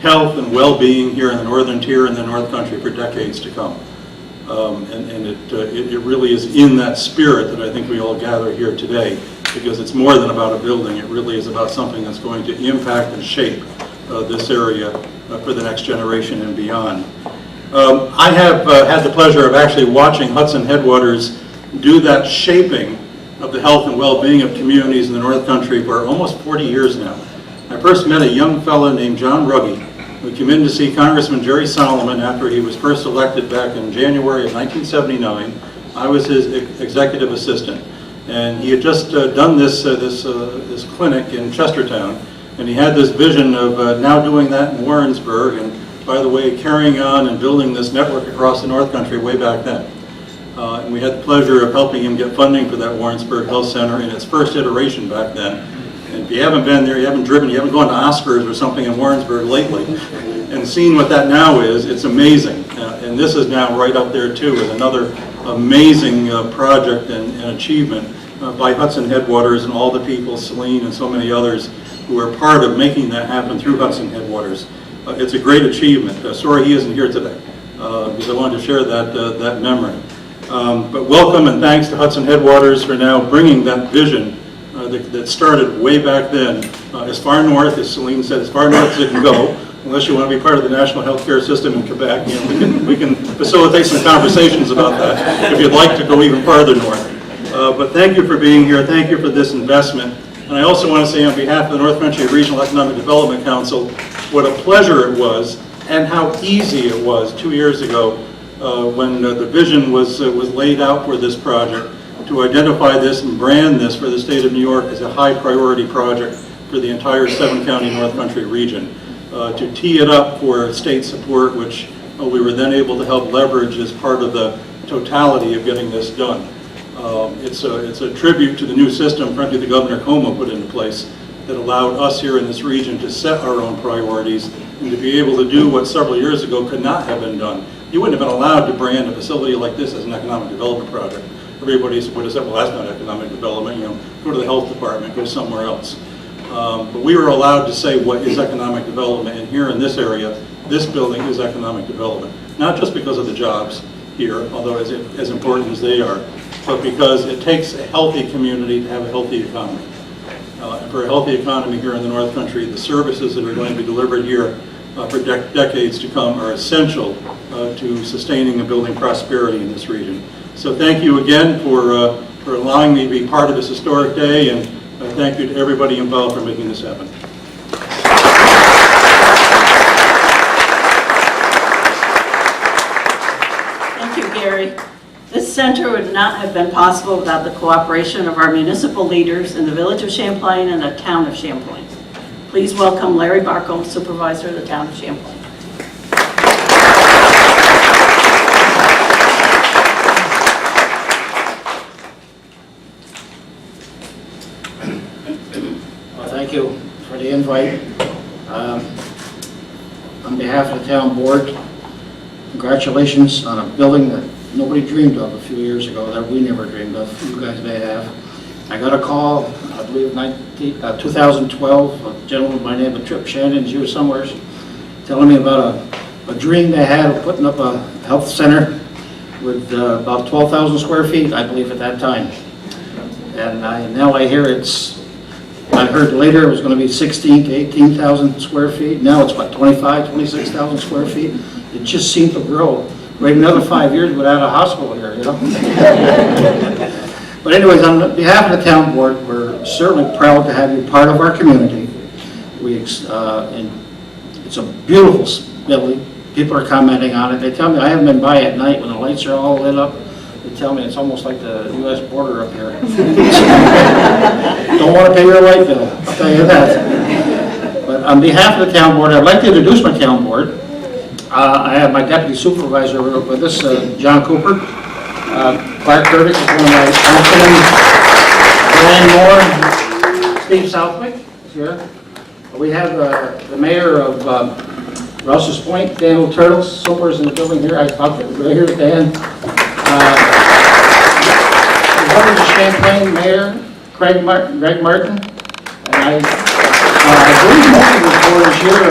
health and well-being here in the Northern Tier and the North Country for decades to come. It really is in that spirit that I think we all gather here today, because it's more than about a building. It really is about something that's going to impact and shape this area for the next generation and beyond. I have had the pleasure of actually watching Hudson Headwaters do that shaping of the health and well-being of communities in the North Country for almost 40 years now. I first met a young fellow named John Ruggie, who came in to see Congressman Jerry Solomon after he was first elected back in January of 1979. I was his executive assistant, and he had just done this clinic in Chestertown, and he had this vision of now doing that in Warrensburg, and by the way, carrying on and building this network across the North Country way back then. And we had the pleasure of helping him get funding for that Warrensburg Health Center in its first iteration back then. And if you haven't been there, you haven't driven, you haven't gone to Oscars or something in Warrensburg lately, and seen what that now is, it's amazing. And this is now right up there too with another amazing project and achievement by Hudson Headwaters and all the people, Celine and so many others, who are part of making that happen through Hudson Headwaters. It's a great achievement. Sorry he isn't here today, because I wanted to share that memory. But welcome and thanks to Hudson Headwaters for now bringing that vision that started way back then, as far north, as Celine said, as far north as it can go, unless you want to be part of the national healthcare system in Quebec. You know, we can facilitate some conversations about that if you'd like to go even farther north. But thank you for being here. Thank you for this investment. And I also want to say on behalf of the North Country Regional Economic Development Council, what a pleasure it was and how easy it was 2 years ago when the vision was laid out for this project, to identify this and brand this for the state of New York as a high priority project for the entire 7-county North Country region. To tee it up for state support, which we were then able to help leverage as part of the totality of getting this done. It's a tribute to the new system, frankly, the Governor Como put into place that allowed us here in this region to set our own priorities and to be able to do what several years ago could not have been done. You wouldn't have been allowed to brand a facility like this as an economic development project. Everybody would have said, well, that's not economic development, you know, go to the health department, go somewhere else. But we were allowed to say what is economic development, and here in this area, this building is economic development. Not just because of the jobs here, although as important as they are, but because it takes a healthy community to have a healthy economy. And for a healthy economy here in the North Country, the services that are going to be delivered here for decades to come are essential to sustaining and building prosperity in this region. So thank you again for allowing me to be part of this historic day, and thank you to everybody involved for making this happen. Thank you, Gary. This center would not have been possible without the cooperation of our municipal leaders in the village of Champlain and the town of Champlain. Please welcome Larry Barkholm, Supervisor of the town of Champlain. Thank you for the invite. On behalf of the town board, congratulations on a building that nobody dreamed of a few years ago, that we never dreamed of. You guys may have. I got a call, I believe 2012, a gentleman by the name of Trip Shannon, he was somewhere, telling me about a dream they had of putting up a health center with about 12,000 square feet, I believe, at that time. And now I hear I heard later it was going to be 16 to 18,000 square feet. Now it's what, 25, 26,000 square feet? It just seemed to grow. Wait another 5 years without a hospital here, you know? But anyways, on behalf of the town board, we're certainly proud to have you part of our community. And it's a beautiful building. People are commenting on it. They tell me, I haven't been by at night when the lights are all lit up. They tell me it's almost like the U.S. border up here. Don't want to pay your light bill, I'll tell you that. But on behalf of the town board, I'd like to introduce my town board. I have my deputy supervisor with us, John Cooper. Clark Curtis is one of my councilmen. Brian Moore, Steve Southwick is here. We have the mayor of Rouse's Point, Dan Turtles, somewhere's in the building here. I thought right here's Dan. The governor of Champlain, Mayor Greg Martin, and I believe most of the board is here.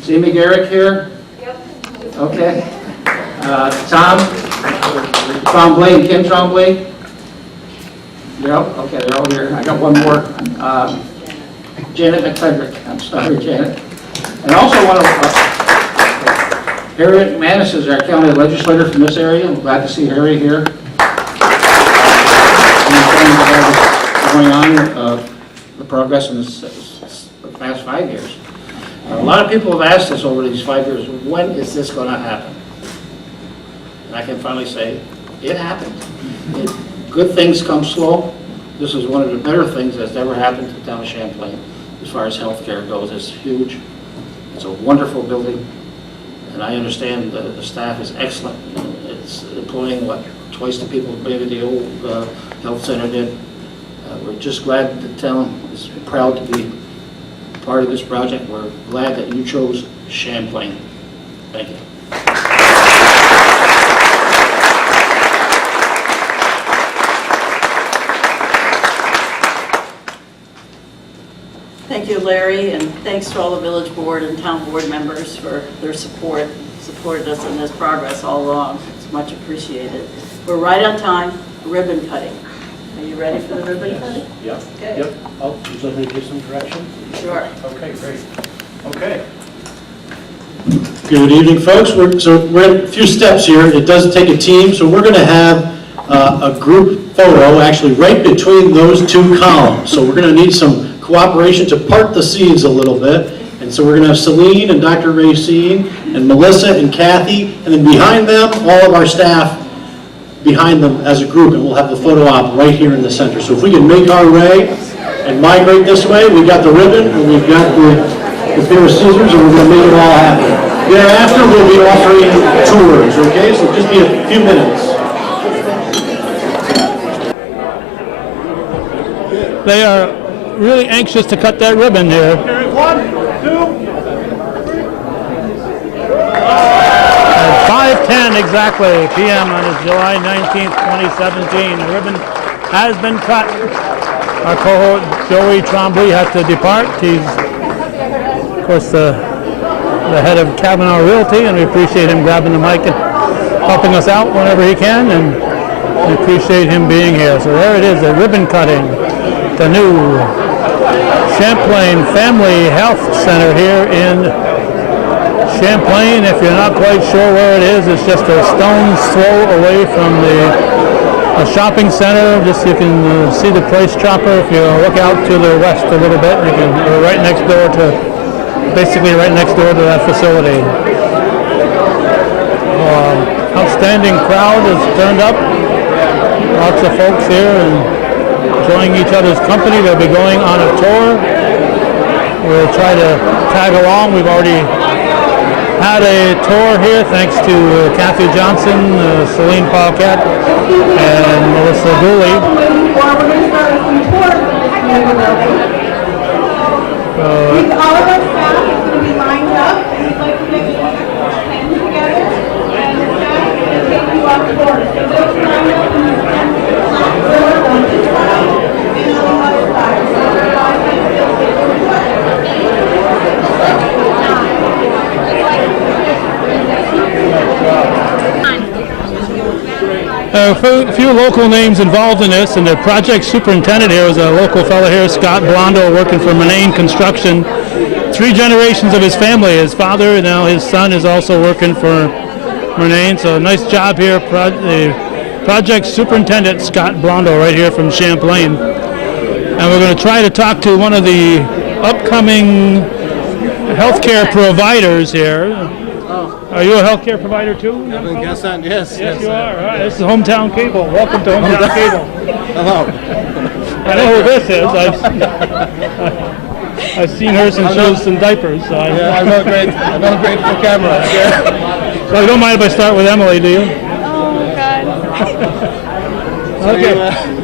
Is Amy Garrick here? Yep. Okay. Tom Tremblay and Kim Tremblay. Yep. Okay, they're all here. I got one more. Janet McFedrick. I'm sorry, Janet. And also one of Harriet Manis is our county legislator from this area. I'm glad to see Harry here. Going on the progress in the past 5 years. A lot of people have asked us over these 5 years, when is this going to happen? And I can finally say, it happened. Good things come slow. This is one of the better things that's ever happened to the town of Champlain as far as healthcare goes. It's huge. It's a wonderful building. And I understand the staff is excellent. It's employing, what, twice the people maybe the old health center did. We're just glad the town is proud to be part of this project. We're glad that you chose Champlain. Thank you. Thank you, Larry, and thanks to all the village board and town board members for their support. Supported us in this progress all along. It's much appreciated. We're right on time. Ribbon cutting. Are you ready for the ribbon cutting? Yep. Okay. Yep. Oh, would you like me to give some direction? Sure. Okay, great. Okay. Good evening, folks. We're in a few steps here. It does take a team, so we're going to have a group photo actually right between those two columns. So we're going to need some cooperation to part the seeds a little bit. And so we're going to have Celine and Dr. Racine and Melissa and Kathy, and then behind them, all of our staff behind them as a group, and we'll have the photo op right here in the center. So if we can make our way and migrate this way, we've got the ribbon, and we've got the pair of scissors, and we're going to make it all happen. Thereafter, we'll be offering tours, okay? So just be a few minutes. They are really anxious to cut that ribbon here. 1, 2, 5:10 exactly p.m. on July 19th, 2017. The ribbon has been cut. Our cohort Joey Tremblay had to depart. He's, of course, the head of Kavanaugh Realty, and we appreciate him grabbing the mic and helping us out whenever he can, and we appreciate him being here. So there it is, the ribbon cutting, the new Champlain Family Health Center here in Champlain. If you're not quite sure where it is, it's just a stone's throw away from a shopping center. Just you can see the Price Chopper. If you look out to the west a little bit, we're right next door to, basically right next door to that facility. Outstanding crowd has turned up. Lots of folks here and enjoying each other's company. They'll be going on a tour. We'll try to tag along. We've already had a tour here thanks to Kathy Johnson, Celine Paquette, and Melissa Dooley. All of our staff is going to be lined up, and we'd like to make sure that we're standing together, and the staff is going to take you up are a few local names involved in this, and the project superintendent here is a local fellow here, Scott Blondo, working for Murnane Construction. 3 generations of his family. His father, now his son, is also working for Murnane. So nice job here, the project superintendent Scott Blondo, right here from Champlain. And we're going to try to talk to one of the upcoming healthcare providers here. Are you a healthcare provider too? Yes, Yes, you are. All right. This is Hometown Cable. Welcome to Hometown Cable. Hello. I know who this is. I've seen her since she was in diapers. So I'm not great. I'm not great for camera. So you don't mind if I start with Emily, do you? Oh, God. Okay.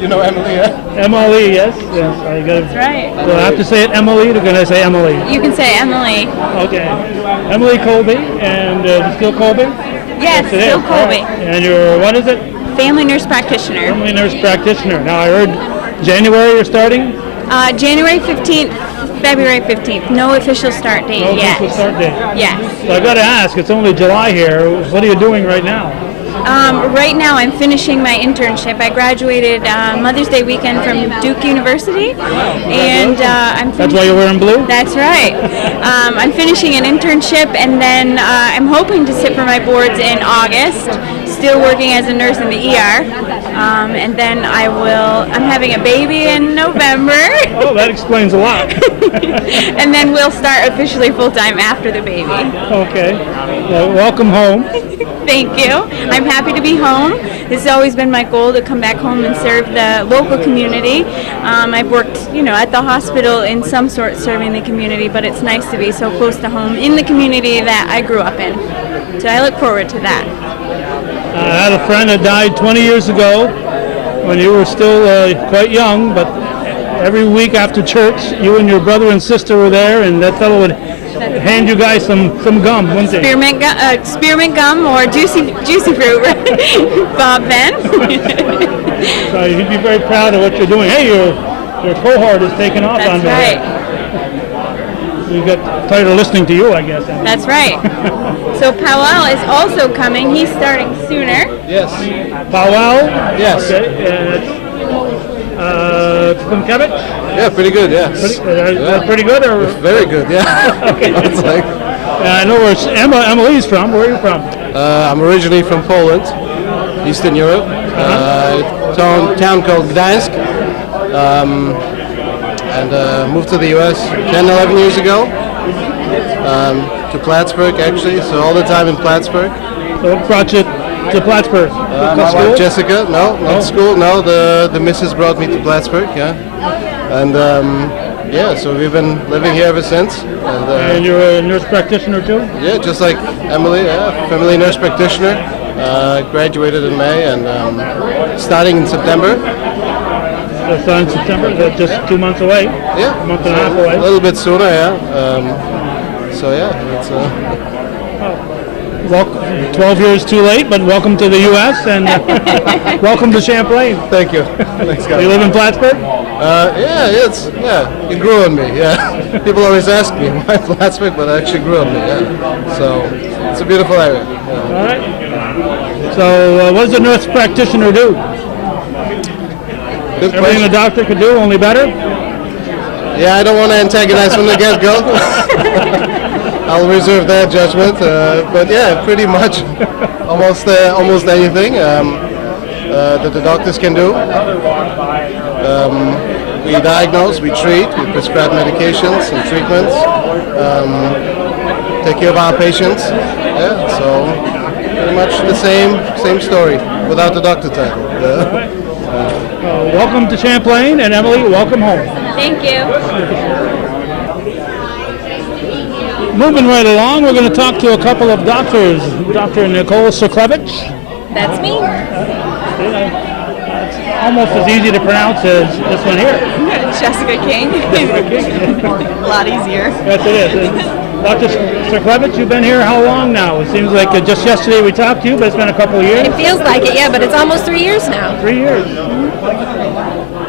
You know Emily, yeah? Emily, yes. I got That's right. Do I have to say it Emily, or can I say Emily? You can say Emily. Okay. Emily Colby, and still Colby? Yes, it still is. Colby. All right. And you're, what is it? Family nurse practitioner. Family nurse practitioner. Now I heard January you're starting? January 15th, February 15th. No official start date No yet. official start date. Yes. So I got to ask, it's only July here. What are you doing right now? Right now I'm finishing my internship. I graduated Mother's Day weekend from Duke University, and I'm finishing. That's why you're wearing blue? That's right. I'm finishing an internship, and then I'm hoping to sit for my boards in August. Still working as a nurse in the ER, and then I'm having a baby in November. Oh, that explains a lot. And then we'll start officially full-time after the baby. Okay. Well, welcome home. Thank you. I'm happy to be home. This has always been my goal, to come back home and serve the local community. I've worked, at the hospital in some sort serving the community, but it's nice to be so close to home in the community that I grew up in. So I look forward to that. I had a friend that died 20 years ago when you were still quite young, but every week after church, you and your brother and sister were there, and that fellow would hand you guys some gum, wouldn't they? Spearmint gum or juicy fruit, right? Bob Ben. So you'd be very proud of what you're doing. Hey, your cohort is taking off on That's that. right. We got tired of listening to you, I guess. That's right. So Powell is also coming. He's starting sooner. Yes. Powell? Yes. Okay. From Kevich? Yeah, pretty good, yes. Pretty good, or? Very good, yeah. Okay. It's like, I know where Emily's from. Where are you from? I'm originally from Poland, Eastern Europe. Town called Gdańsk. And moved to the U.S. 10, 11 years ago. To Plattsburgh, actually, so all the time in Plattsburgh. So what brought you to Plattsburgh? My wife Jessica, no, not school, no, the missus brought me to Plattsburgh, yeah. And so we've been living here ever since. And you're a nurse practitioner too? Yeah, just like Emily, yeah, family nurse practitioner. Graduated in May and starting in September. That's in September, that's just 2 months away. Yeah. A month and a half away. A little bit sooner, yeah. So yeah, it's 12 years too late, but welcome to the U.S. and welcome to Champlain. Thank you. Thanks, guys. You live in Plattsburgh? It grew on me, yeah. People always ask me why Plattsburgh, but it actually grew on me, yeah. So it's a beautiful area. Yeah. All right. So what does a nurse practitioner do? Good Everything question. a doctor could do, only better? Yeah, I don't want to antagonize from the get-go. I'll reserve that judgment. But yeah, pretty much almost anything that the doctors can do. We diagnose, we treat, we prescribe medications and treatments, take care of our patients. Yeah, so pretty much the same story without the doctor title. Welcome to Champlain, and Emily, welcome home. Thank you. Moving right along, we're going to talk to a couple of doctors. Dr. Nicole Soklevich. That's me. It's almost as easy to pronounce as this one here. Jessica King. A lot easier. Yes, it is. Dr. Soklevich, you've been here how long now? It seems like just yesterday we talked to you, but it's been a couple of years. It feels like it, yeah, but it's almost 3 years now. 3 years.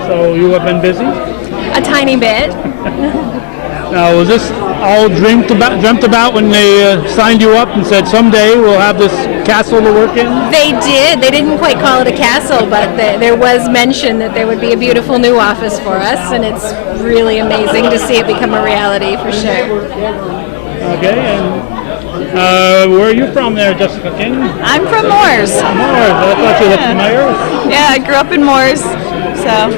So you have been busy? A tiny bit. Now, was this all dreamt about when they signed you up and said someday we'll have this castle to work in? They did. They didn't quite call it a castle, but there was mention that there would be a beautiful new office for us, and it's really amazing to see it become a reality for sure. Okay, and where are you from there, Jessica King? I'm from Moores. Moores, I thought you lived in Myers. Yeah, I grew up in Moores, so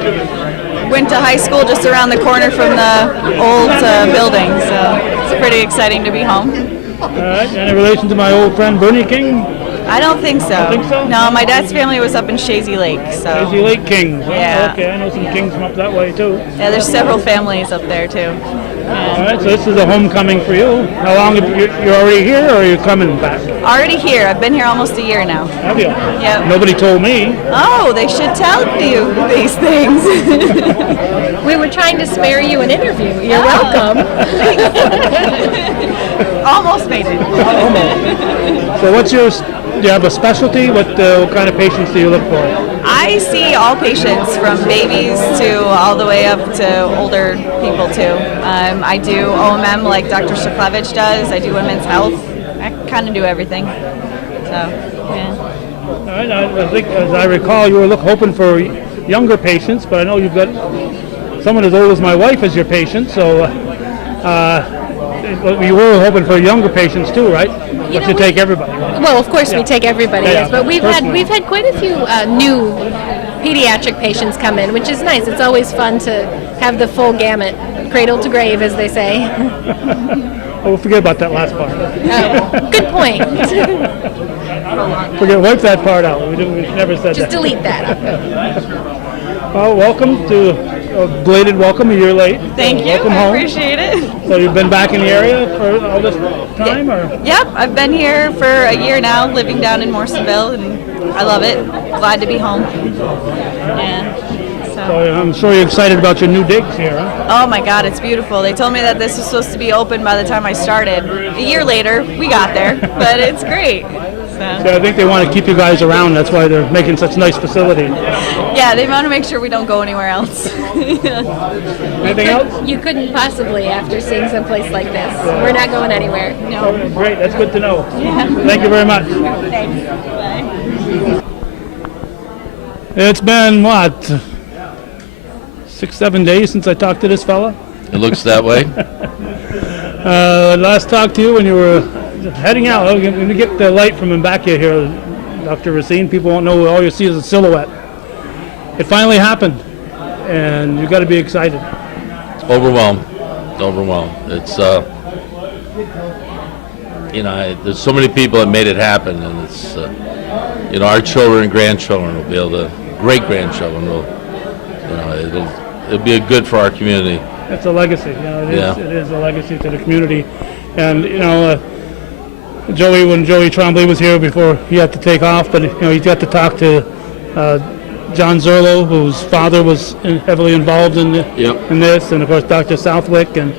went to high school just around the corner from the old building, so it's pretty exciting to be home. All right, any relation to my old friend Bernie King? I don't think so. Don't think so? No, my dad's family was up in Shazy Lake, so. Shazy Lake Kings. Oh, Yeah. okay, I know some Kings from up that way too. Yeah, there's several families up there too. All right, so this is a homecoming for you. How long have you're already here, or are you coming back? Already here. I've been here almost a year now. Have you? Yep. Nobody told me. Oh, they should tell you these things. We were trying to spare you an interview. You're welcome. Almost made it. So do you have a specialty? What kind of patients do you look for? I see all patients from babies to all the way up to older people too. I do OMM like Dr. Shaklevich does. I do women's health. I kind of do everything. So, yeah. All right, I think, as I recall, you were hoping for younger patients, but I know you've got someone as old as my wife as your patient, so you were hoping for younger patients too, right? But you take everybody, right? Well, of course we take everybody, Yeah, yes, but we've had quite a few new pediatric patients come in, which is nice. It's always fun to have the full gamut, cradle to grave, as they say. Oh, we'll forget about that last part. Good point. Wipe that part out. We never said Just that. delete that. Well, welcome to a belated welcome, a year late. Thank you. Welcome I home. appreciate it. So you've been back in the area for all this time, or? Yep, I've been here for a year now, living down in Morrisonville, and I love it. Glad to be home. Yeah. So I'm sure you're excited about your new digs here, huh? Oh my God, it's beautiful. They told me that this was supposed to be open by the time I started. A year later, we got there, but it's great. So I think they want to keep you guys around. That's why they're making such nice facilities. yeah, they want to make sure we don't go anywhere else. Anything else? You couldn't possibly after seeing some place like this. We're not going anywhere. No. Oh, great, that's good to know. Yeah. Thank you very much. Thanks. Bye. It's been, 6-7 days since I talked to this fella? It looks that way. Last talked to you when you were heading out. Let me get the light from him back here, Dr. Racine. People won't know, all you see is a silhouette. It finally happened, and you've got to be excited. Overwhelmed. It's, there's so many people that made it happen, and it's, our children and grandchildren will be able to, great-grandchildren will, it'll be good for our community. It's a legacy, it is a legacy to the community. And, when Joey Trombley was here before he had to take off, but, he got to talk to John Zerlo, whose father was heavily involved in this, and of course Dr. Southwick, and,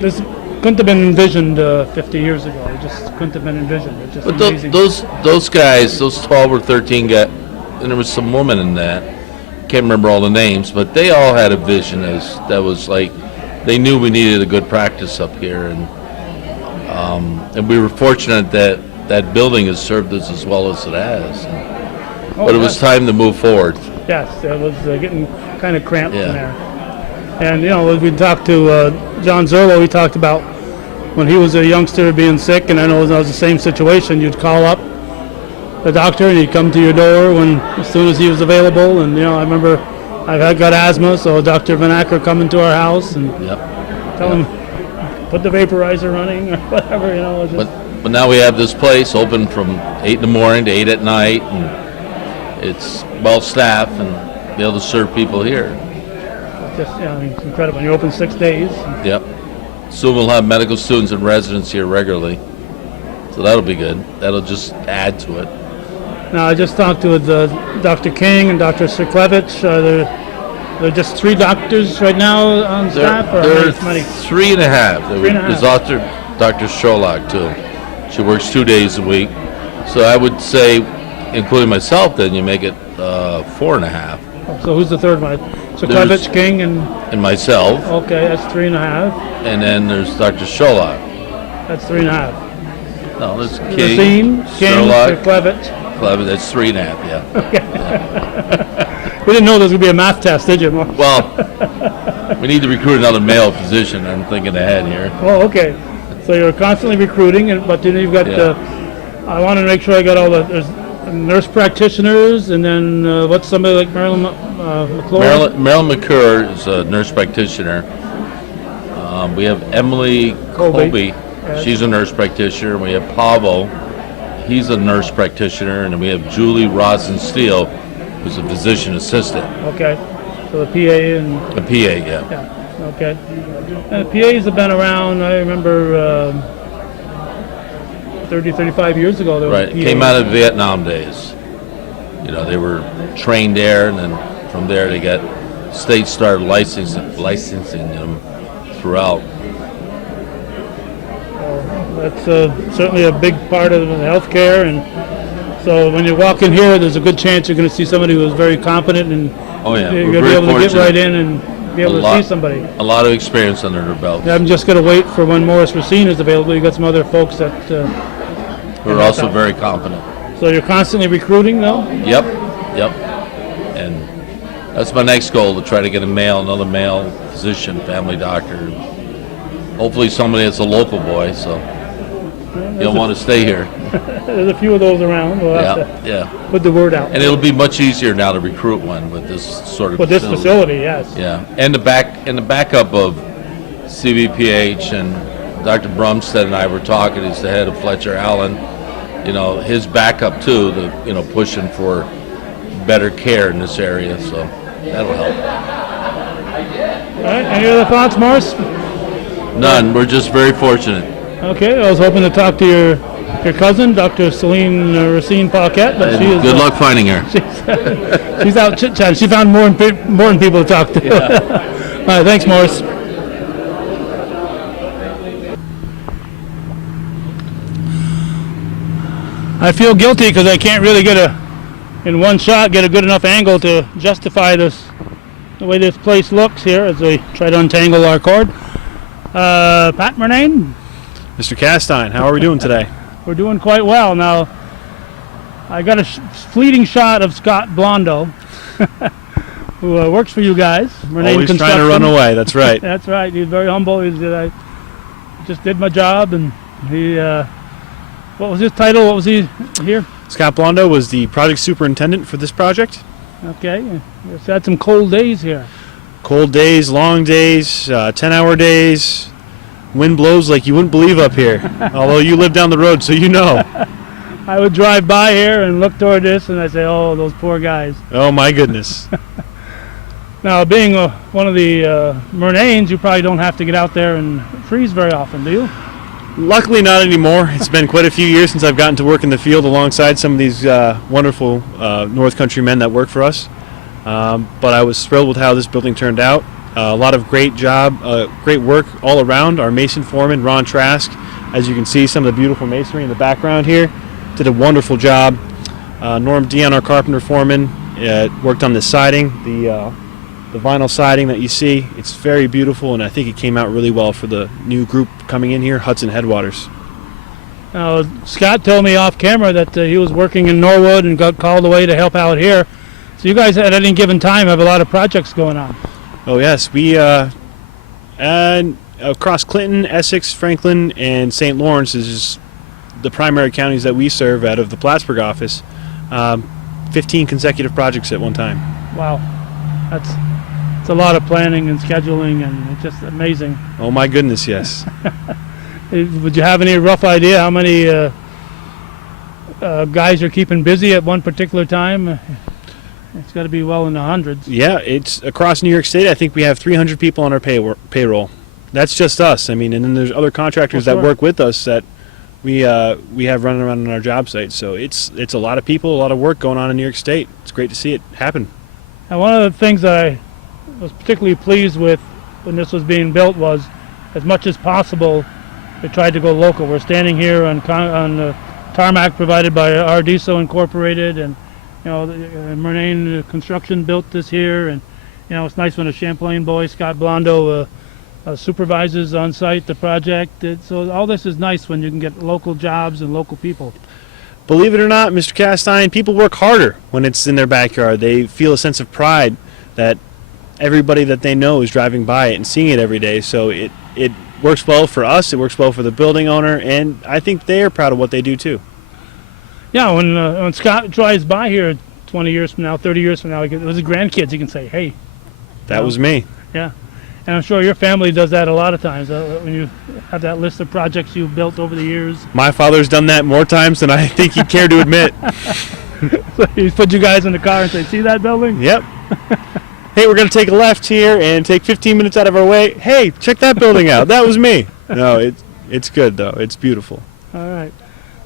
this couldn't have been envisioned 50 years ago. It just couldn't have been envisioned. It's just amazing. Those guys, those 12 or 13 guys, and there was some women in that, can't remember all the names, but they all had a vision that was like, they knew we needed a good practice up here, and we were fortunate that building has served us as well as it has. But it was time to move forward. Yes, it was getting kind of cramped in there. And, as we talked to John Zerlo, he talked about when he was a youngster being sick, and I know that was the same situation. You'd call up the doctor, and he'd come to your door as soon as he was available. And, I remember I've got asthma, so Dr. Van Acker coming to our house and tell him, put the vaporizer running or whatever, But now we have this place open from 8 in the morning to 8 at night, and it's well-staffed and be able to serve people here. Just, it's incredible. You're open 6 days. Yep. Soon we'll have medical students and residents here regularly, so that'll be good. That'll just add to it. Now, I just talked with Dr. King and Dr. Shaklevich. There are just 3 doctors right now on staff? There are 3.5. There's Dr. Sherlock, too. She works 2 days a week. So I would say, including myself, then you make it 4.5. So who's the third one? So There's- Clevich, King, and And myself, okay, that's 3.5. and then there's Dr. Sherlock. That's 3.5. No, there's King, Racine, King, Sherlock, Clevich. Clever, that's 3.5, yeah. We didn't know there was gonna be a math test, did you? Well, we need to recruit another male physician. I'm thinking ahead here. Oh, okay. So you're constantly recruiting, but then you've got. Yeah. I wanted to make sure I got all the. There's nurse practitioners, and then what's somebody like Marilyn McClure? Marilyn McClure is a nurse practitioner. We have Emily Colby. Yes. She's a nurse practitioner. We have Pavo. He's a nurse practitioner. And then we have Julie Rosen-Steele, who's a physician assistant. Okay. So the PA and. A PA, yeah. Yeah. Okay. And the PAs have been around. I remember 30, 35 years ago. There was Right. PAs. Came out of Vietnam days. You know, they were trained there, and then from there they got states started licensing them throughout. That's certainly a big part of healthcare, and so when you walk in here, there's a good chance you're going to see somebody who is very competent, and Oh yeah, you're we're going to be very able to get fortunate. right in and be able to see somebody. A lot of experience under their belts. I'm just going to wait for when Morris Racine is available. You got some other folks that. We're also very competent. So you're constantly recruiting, though. Yep. And that's my next goal, to try to get another male physician, family doctor. Hopefully somebody that's a local boy, so he'll want to stay here. There's a few of those around. We'll have Yeah. to put the word out. And it'll be much easier now to recruit one with this sort of With this facility, yes. Yeah, and the backup of CVPH, and Dr. Brumstead and I were talking. He's the head of Fletcher Allen. You know, his backup too, pushing for better care in this area, so that'll help. All right. Any other thoughts, Morris? None. We're just very fortunate. Okay. I was hoping to talk to your cousin, Dr. Celine Racine Paquette, but she is. Good luck finding her. She's out chit-chatting. She found more important people to talk to. Yeah. All right. Thanks, Morris. I feel guilty because I can't really in one shot, get a good enough angle to justify the way this place looks here as we try to untangle our cord. Pat Murnane? Mr. Castine, how are we doing today? We're doing quite well. Now, I got a fleeting shot of Scott Blondo, who works for you guys. Murnane Always trying to run away, that's right. That's right. He's very humble. I just did my job, and he... what was his title? What was he here? Scott Blondo was the project superintendent for this project. Okay. We've had some cold days here. Cold days, long days, 10-hour days. Wind blows like you wouldn't believe up here. Although you live down the road, so you know. I would drive by here and look toward this, and I'd say, oh, those poor guys. Oh, my goodness. Now, being one of the Murnanes, you probably don't have to get out there and freeze very often, do you? Luckily not anymore. It's been quite a few years since I've gotten to work in the field alongside some of these wonderful North Country men that work for us. But I was thrilled with how this building turned out. A lot of great work all around. Our mason foreman, Ron Trask, as you can see, some of the beautiful masonry in the background here, did a wonderful job. Norm Dion, our carpenter foreman, worked on the siding, the vinyl siding that you see. It's very beautiful, and I think it came out really well for the new group coming in here, Hudson Headwaters. Now, Scott told me off camera that he was working in Norwood and got called away to help out here. So you guys at any given time have a lot of projects going on. Oh yes, we and across Clinton, Essex, Franklin, and St. Lawrence is the primary counties that we serve out of the Plattsburgh office. 15 consecutive projects at one time. Wow, it's a lot of planning and scheduling, and it's just amazing. Oh my goodness, yes. Would you have any rough idea how many guys are keeping busy at one particular time? It's got to be well in the hundreds. Yeah, it's across New York State. I think we have 300 people on our payroll. That's just us. I mean, and then there's other contractors that work with us that we have running around on our job site. So it's a lot of people, a lot of work going on in New York State. It's great to see it happen. And one of the things that I was particularly pleased with when this was being built was, as much as possible, they tried to go local. We're standing here on tarmac provided by Ardiso Incorporated, and Murnane Construction built this here, and it's nice when a Champlain boy, Scott Blondo, supervises on site the project. So all this is nice when you can get local jobs and local people. Believe it or not, Mr. Castine, people work harder when it's in their backyard. They feel a sense of pride that everybody that they know is driving by it and seeing it every day. So it works well for us, it works well for the building owner, and I think they are proud of what they do too. Yeah, when Scott drives by here 20 years from now, 30 years from now, with his grandkids, he can say, hey. That was me. Yeah. And I'm sure your family does that a lot of times, when you have that list of projects you've built over the years. My father's done that more times than I think he'd care to admit. So he put you guys in the car and say, see that building? Yep. Hey, we're going to take a left here and take 15 minutes out of our way. Hey, check that building out. That was me. No, it's good, though. It's beautiful. All right.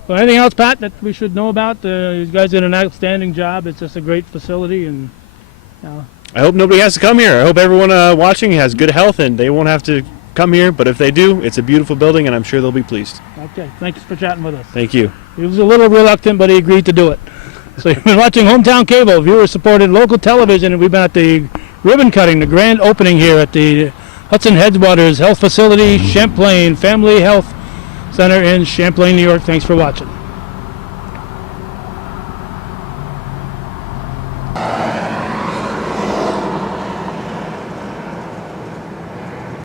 So anything else, Pat, that we should know about? You guys did an outstanding job. It's just a great facility, and I hope nobody has to come here. I hope everyone watching has good health and they won't have to come here. But if they do, it's a beautiful building, and I'm sure they'll be pleased. Okay. Thanks for chatting with us. Thank you. He was a little reluctant, but he agreed to do it. So you've been watching Hometown Cable, viewer-supported local television, and we've been at the ribbon cutting, the grand opening here at the Hudson Headwaters Health Facility, Champlain Family Health Center in Champlain, New York. Thanks for watching.